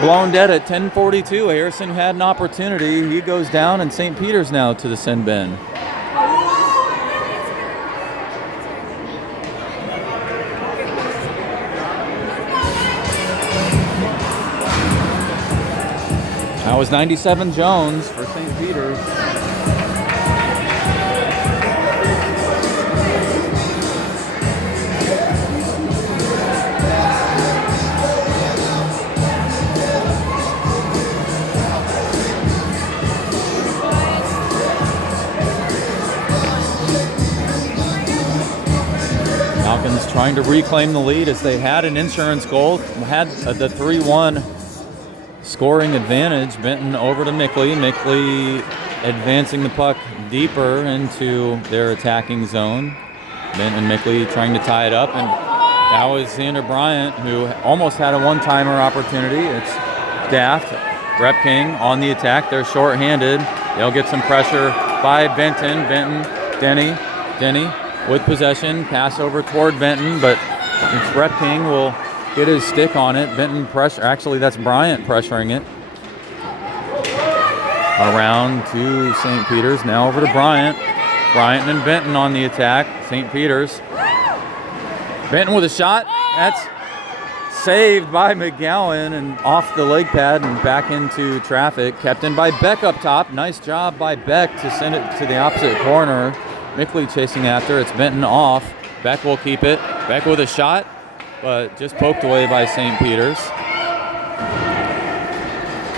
blown dead at 10:42. Harrison had an opportunity. He goes down, and St. Peter's now to the sin bin. That was 97 Jones for St. Peter's. Falcons trying to reclaim the lead as they had an insurance goal, had the 3-1 scoring advantage. Benton over to Mickley. Mickley advancing the puck deeper into their attacking zone. Benton and Mickley trying to tie it up, and that was Xander Bryant, who almost had a one-timer opportunity. It's Daft, Rep King on the attack. They're short-handed. They'll get some pressure by Benton. Denny with possession. Pass over toward Benton, but Rep King will get his stick on it. Benton pressure. Actually, that's Bryant pressuring it. Around to St. Peter's. Now over to Bryant. Bryant and Benton on the attack. St. Peter's. Benton with a shot. That's saved by McGowan and off the leg pad and back into traffic. Kept in by Beck up top. Nice job by Beck to send it to the opposite corner. Mickley chasing after. It's Benton off. Beck will keep it. Beck with a shot, but just poked away by St. Peter's.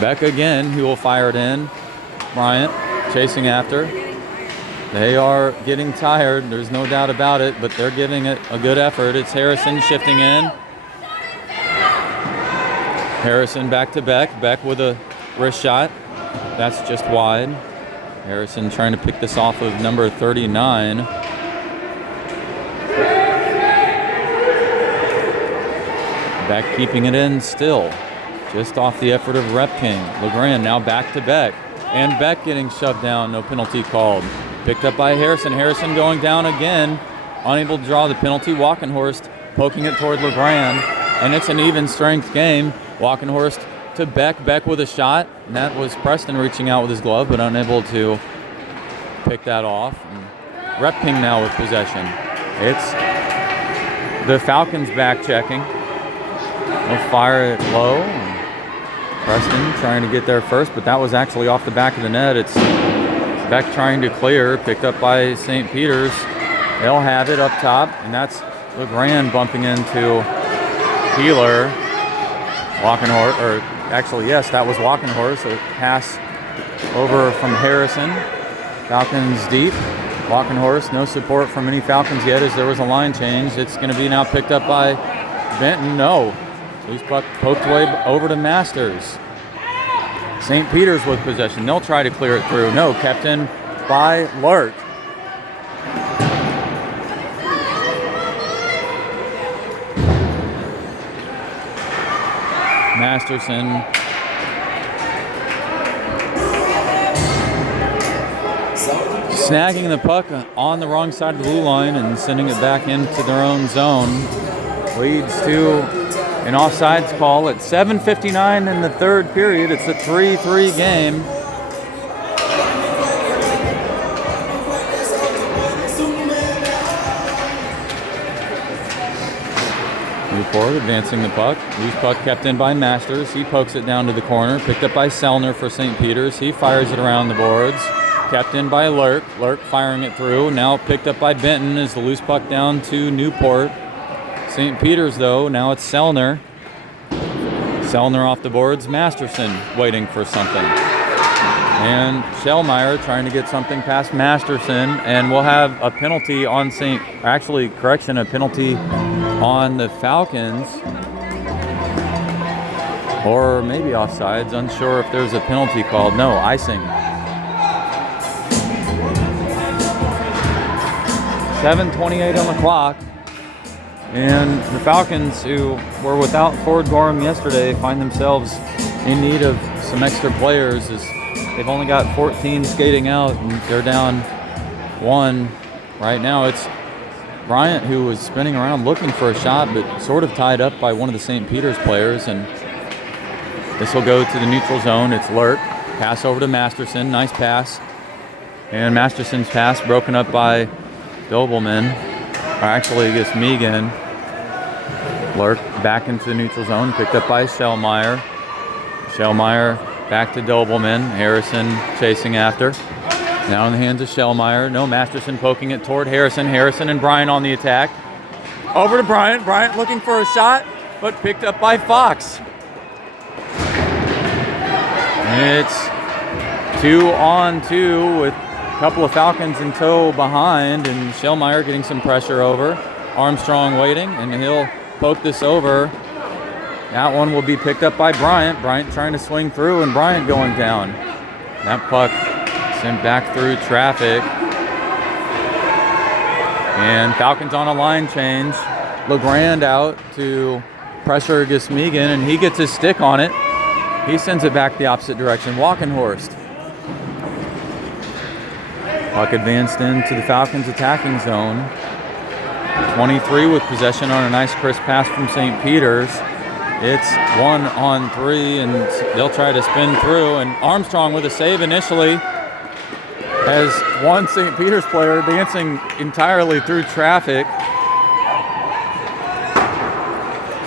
Beck again, who will fire it in. Bryant chasing after. They are getting tired. There's no doubt about it, but they're giving it a good effort. It's Harrison shifting in. Harrison back to Beck. Beck with a wrist shot. That's just wide. Harrison trying to pick this off of number 39. Beck keeping it in still. Just off the effort of Repking. LeGrand now back to Beck. And Beck getting shoved down. No penalty called. Picked up by Harrison. Harrison going down again. Unable to draw the penalty. Walkenhorst poking it toward LeGrand. And it's an even strength game. Walkenhorst to Beck. Beck with a shot. And that was Preston reaching out with his glove, but unable to pick that off. And Repking now with possession. It's the Falcons back checking. They'll fire it low. And Preston trying to get there first, but that was actually off the back of the net. It's Beck trying to clear, picked up by St. Peter's. They'll have it up top, and that's LeGrand bumping into Peeler. Walkenhorst, or actually, yes, that was Walkenhorst. A pass over from Harrison. Falcons deep. Walkenhorst, no support from any Falcons yet as there was a line change. It's going to be now picked up by Benton. No. Loose puck poked away over to Masters. St. Peter's with possession. They'll try to clear it through. No, kept in by Lurk. Masterson. Snagging the puck on the wrong side of the blue line and sending it back into their own zone. Leads to an offsides call at 7:59 in the third period. It's a 3-3 game. Newport advancing the puck. Loose puck kept in by Masters. He pokes it down to the corner. Picked up by Sellner for St. Peter's. He fires it around the boards. Kept in by Lurk. Lurk firing it through. Now picked up by Benton as the loose puck down to Newport. St. Peter's, though, now it's Sellner. Sellner off the boards. Masterson waiting for something. And Shellmeyer trying to get something past Masterson. And we'll have a penalty on a penalty on the Falcons. Or maybe offsides. Unsure if there's a penalty called. No, icing. 7:28 on the clock. And the Falcons, who were without Ford Gorham yesterday, find themselves in need of some extra players as they've only got 14 skating out and they're down 1 right now. It's Bryant who was spinning around looking for a shot but sort of tied up by one of the St. Peter's players, and this will go to the neutral zone. It's Lurk. Pass over to Masterson. Nice pass. And Masterson's pass broken up by Dobelman. Or actually, I guess Megan. Lurk back into the neutral zone, picked up by Shellmeyer. Shellmeyer back to Dobelman. Harrison chasing after. Now in the hands of Shellmeyer. No, Masterson poking it toward Harrison. Harrison and Bryant on the attack. Over to Bryant. Bryant looking for a shot, but picked up by Fox. It's 2-on-2 with couple of Falcons in tow behind, and Shellmeyer getting some pressure over. Armstrong waiting, and he'll poke this over. That one will be picked up by Bryant. Bryant trying to swing through, and Bryant going down. That puck sent back through traffic. And Falcons on a line change. LeGrand out to pressure Gismegan, and he gets his stick on it. He sends it back the opposite direction. Walkenhorst. Puck advanced into the Falcons' attacking zone. 23 with possession on a nice crisp pass from St. Peter's. It's 1-on-3, and they'll try to spin through. And Armstrong with a save initially has one St. Peter's player dancing entirely through traffic.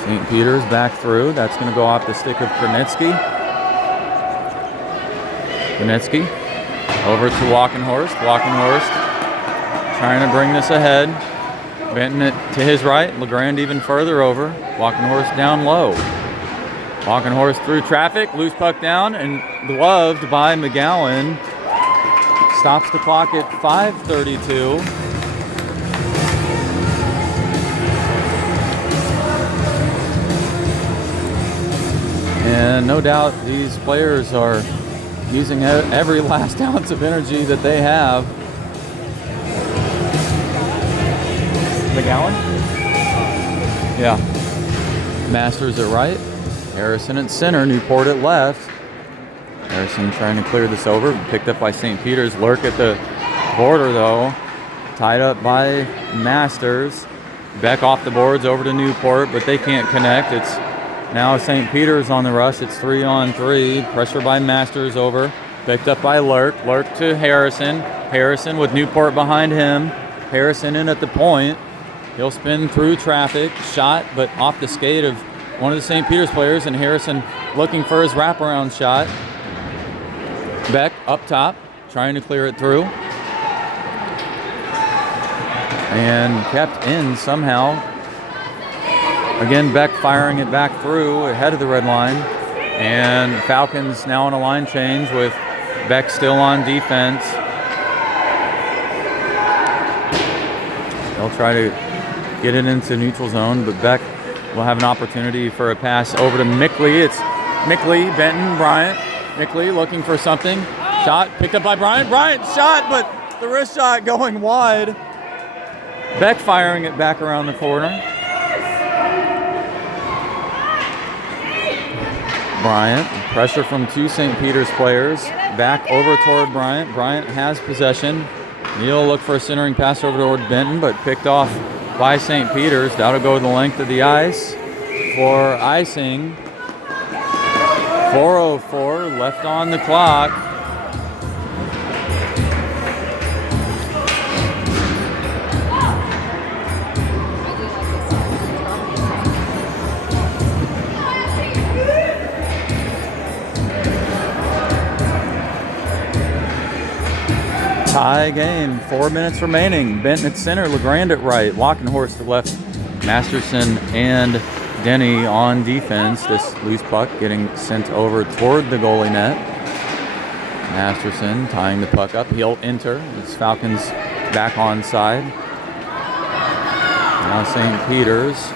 St. Peter's back through. That's going to go off the stick of Kernetsky. Kernetsky. Over to Walkenhorst. Walkenhorst trying to bring this ahead. Benton it to his right. LeGrand even further over. Walkenhorst down low. Walkenhorst through traffic. Loose puck down and gloved by McGowan. stops the clock at 5:32. And no doubt these players are using every last ounce of energy that they have. McGowan? Yeah. Masters at right. Harrison at center. Newport at left. Harrison trying to clear this over. Picked up by St. Peter's. Lurk at the border, though. Tied up by Masters. Beck off the boards over to Newport, but they can't connect. It's now St. Peter's on the rush. It's 3-on-3. Pressure by Masters over. Picked up by Lurk. Lurk to Harrison. Harrison with Newport behind him. Harrison in at the point. He'll spin through traffic. Shot, but off the skate of one of the St. Peter's players, and Harrison looking for his wraparound shot. Beck up top, trying to clear it through. And kept in somehow. Again, Beck firing it back through ahead of the red line. And Falcons now on a line change with Beck still on defense. They'll try to get it into neutral zone, but Beck will have an opportunity for a pass over to Mickley. It's Mickley, Benton, Bryant. Mickley looking for something. Shot picked up by Bryant. Bryant shot, but the wrist shot going wide. Beck firing it back around the corner. Bryant, pressure from two St. Peter's players. Back over toward Bryant. Bryant has possession. Neal look for a centering pass over toward Benton, but picked off by St. Peter's. That'll go the length of the ice for icing. 4:04 left on the clock. Tie game, 4 minutes remaining. Benton at center, LeGrand at right, Walkenhorst to left, Masterson and Denny on defense. This loose puck getting sent over toward the goalie net. Masterson tying the puck up. He'll enter. It's Falcons back on side. Now St. Peter's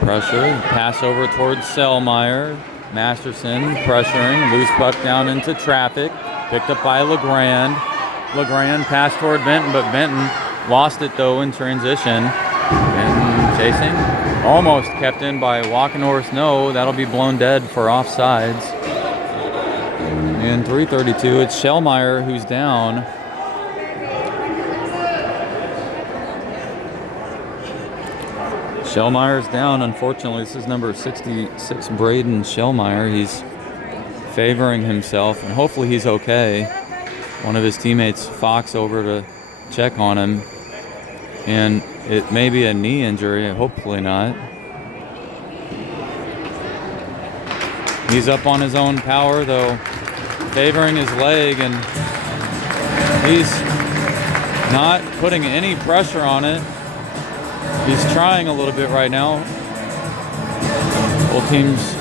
pressure. Pass over towards Selmeyer. Masterson pressuring. Loose puck down into traffic. Picked up by LeGrand. LeGrand passed toward Benton, but Benton lost it though in transition. Benton chasing. Almost kept in by Walkenhorst. No, that'll be blown dead for offsides. And 3:32, it's Shellmeyer who's down. Shellmeyer's down, unfortunately. This is number 66, Braden Shellmeyer. He's favoring himself, and hopefully he's okay. One of his teammates, Fox, over to check on him. And it may be a knee injury, hopefully not. He's up on his own power, though, favoring his leg, and he's not putting any pressure on it. He's trying a little bit right now. Both teams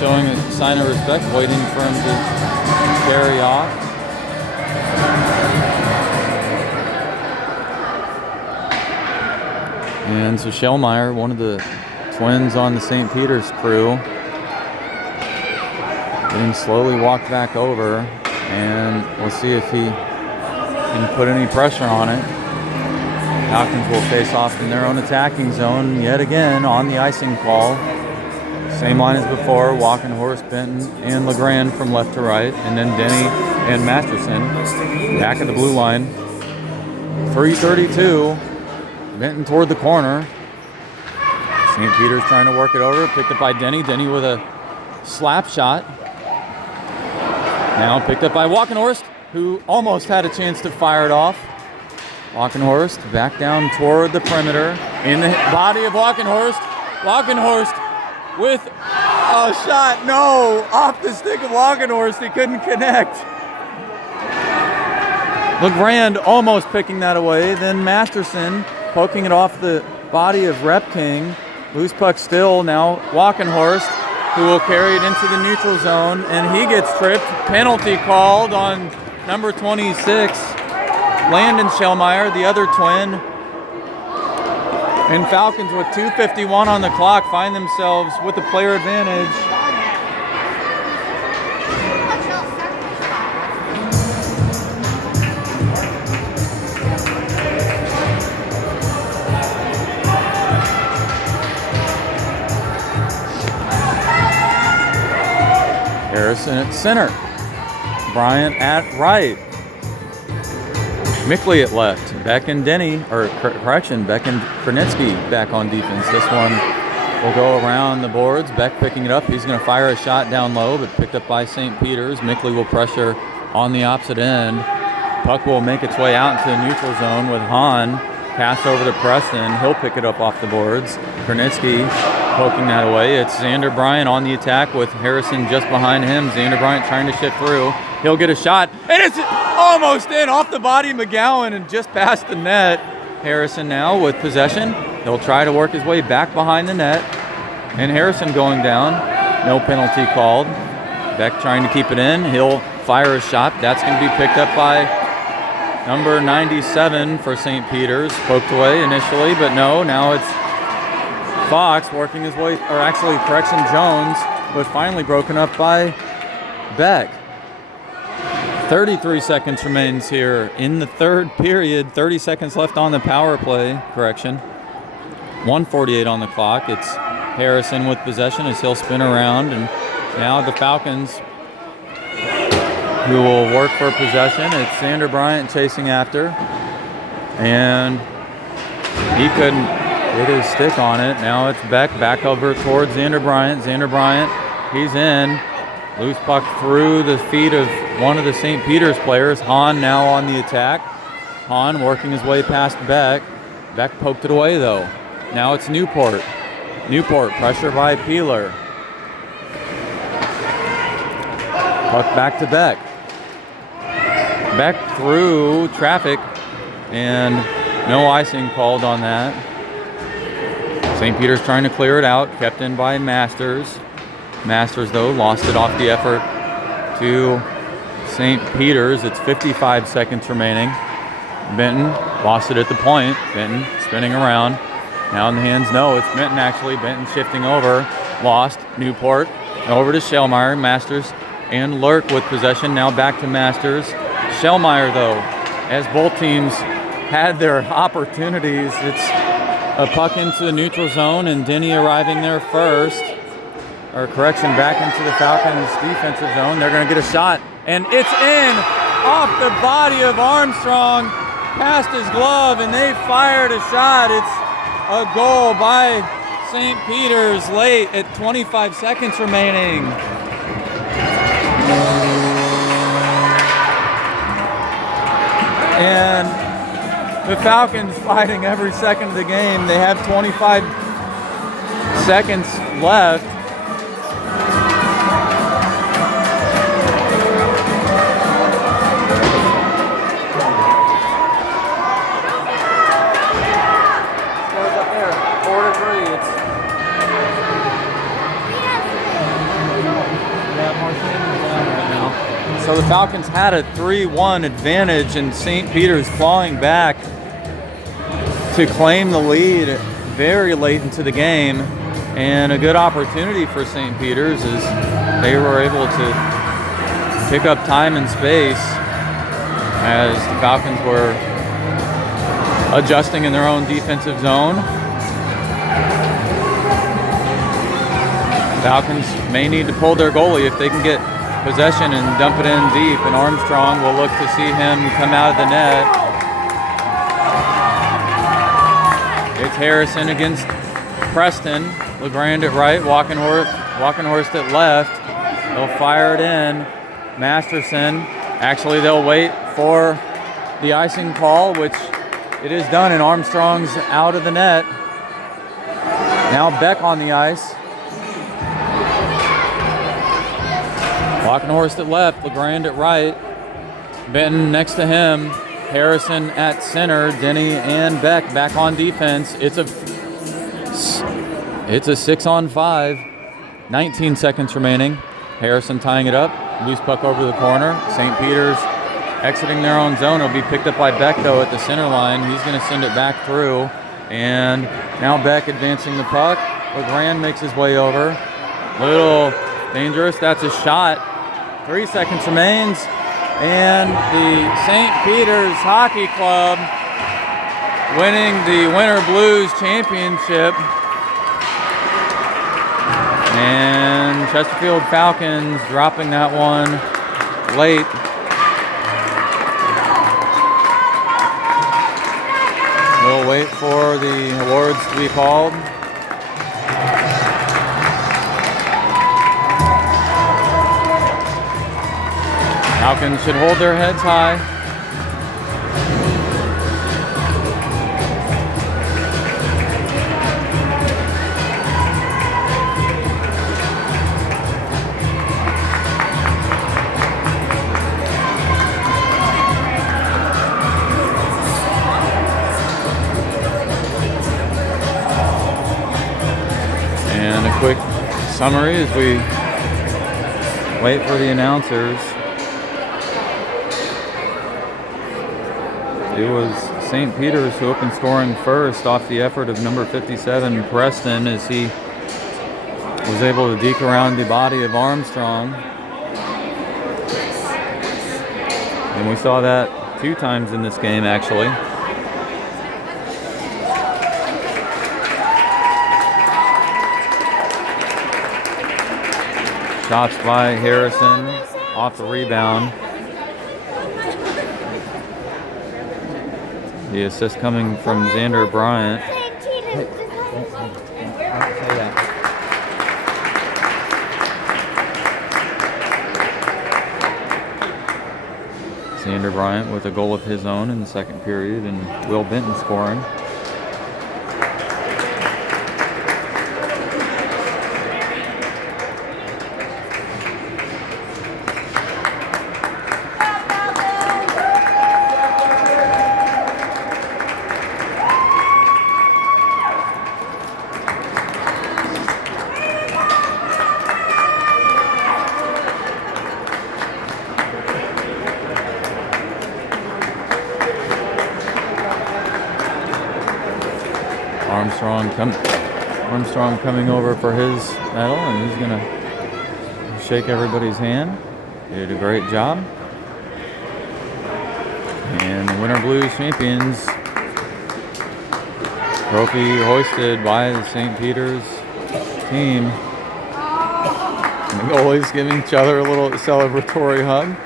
showing a sign of respect, waiting for him to carry off. And so Shellmeyer, one of the twins on the St. Peter's crew, getting slowly walked back over, and we'll see if he can put any pressure on it. Falcons will face off in their own attacking zone yet again on the icing call. Same line as before, Walkenhorst, Benton, and LeGrand from left to right, and then Denny and Masterson back at the blue line. 3:32. Benton toward the corner. St. Peter's trying to work it over. Picked up by Denny. Denny with a slap shot. Now picked up by Walkenhorst, who almost had a chance to fire it off. Walkenhorst back down toward the perimeter. In the body of Walkenhorst. Walkenhorst with a shot. No! Off the stick of Walkenhorst. He couldn't connect. LeGrand almost picking that away. Then Masterson poking it off the body of Rep King. Loose puck still. Now Walkenhorst, who will carry it into the neutral zone, and he gets tripped. Penalty called on number 26. Landon Shellmeyer, the other twin. And Falcons with 2:51 on the clock find themselves with the player advantage. Harrison at center. Bryant at right. Mickley at left. Beck and Denny, Beck and Krenitsky back on defense. This one will go around the boards. Beck picking it up. He's going to fire a shot down low, but picked up by St. Peter's. Mickley will pressure on the opposite end. Puck will make its way out into the neutral zone with Hahn. Pass over to Preston. He'll pick it up off the boards. Krenitsky poking that away. It's Xander Bryant on the attack with Harrison just behind him. Xander Bryant trying to shift through. He'll get a shot, and it's almost in off the body of McGowan and just past the net. Harrison now with possession. He'll try to work his way back behind the net, and Harrison going down. No penalty called. Beck trying to keep it in. He'll fire a shot. That's going to be picked up by number 97 for St. Peter's. Poked away initially, but no, now it's Fox working his way, or actually correction, Jones, but finally broken up by Beck. 33 seconds remains here in the third period. 30 seconds left on the power play, correction. 1:48 on the clock. It's Harrison with possession as he'll spin around, and now the Falcons who will work for possession. It's Xander Bryant chasing after, and he couldn't get his stick on it. Now it's Beck back over towards Xander Bryant. Xander Bryant, he's in. Loose puck through the feet of one of the St. Peter's players. Hahn now on the attack. Hahn working his way past Beck. Beck poked it away though. Now it's Newport. Newport, pressure by Peeler. Puck back to Beck. Beck through traffic, and no icing called on that. St. Peter's trying to clear it out, kept in by Masters. Masters, though, lost it off the effort to St. Peter's. It's 55 seconds remaining. Benton lost it at the point. Benton spinning around. Now in the hands, no, it's Benton actually. Benton shifting over. Lost. Newport over to Shellmeyer. Masters and Lurk with possession. Now back to Masters. Shellmeyer, though, as both teams had their opportunities. It's a puck into the neutral zone, and Denny arriving there first. Or correction, back into the Falcons' defensive zone. They're going to get a shot, and it's in off the body of Armstrong, past his glove, and they fired a shot. It's a goal by St. Peter's late at 25 seconds remaining. And the Falcons fighting every second of the game. They have 25 seconds left. So the Falcons had a 3-1 advantage, and St. Peter's clawing back to claim the lead very late into the game, and a good opportunity for St. Peter's as they were able to pick up time and space as the Falcons were adjusting in their own defensive zone. Falcons may need to pull their goalie if they can get possession and dump it in deep, and Armstrong will look to see him come out of the net. It's Harrison against Preston. LeGrand at right, Walkenhorst at left. They'll fire it in. Masterson, actually they'll wait for the icing call, which it is done, and Armstrong's out of the net. Now Beck on the ice. Walkenhorst at left, LeGrand at right, Benton next to him, Harrison at center, Denny and Beck back on defense. It's a 6-on-5, 19 seconds remaining. Harrison tying it up, loose puck over the corner. St. Peter's exiting their own zone. It'll be picked up by Beck, though, at the center line. He's going to send it back through. And now Beck advancing the puck. LeGrand makes his way over. Little dangerous. That's a shot. 3 seconds remains. And the St. Peter's Hockey Club winning the Winter Blues Championship. And Chesterfield Falcons dropping that one late. We'll wait for the awards to be called. Falcons should hold their heads high. And a quick summary as we wait for the announcers. It was St. Peter's who opened scoring first off the effort of number 57, Preston, as he was able to deke around the body of Armstrong. And we saw that 2 times in this game, actually. Shots by Harrison off the rebound. The assist coming from Xander Bryant. Xander Bryant with a goal of his own in the second period, and Will Benton scoring. Armstrong coming over for his medal, and he's going to shake everybody's hand. He did a great job. And the Winter Blues champions. Trophy hoisted by the St. Peter's team. And the goalies giving each other a little celebratory hug.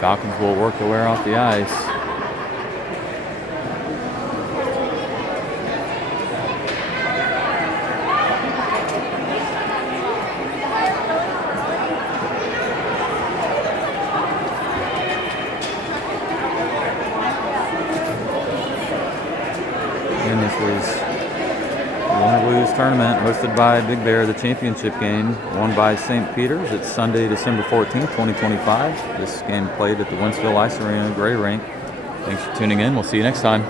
Falcons will work their way off the ice. And this was Win or Lose tournament hosted by Big Bear, the championship game won by St. Peter's. It's Sunday, December 14th, 2025. This game played at the Winsville Ice Arena Gray Rink. Thanks for tuning in. We'll see you next time.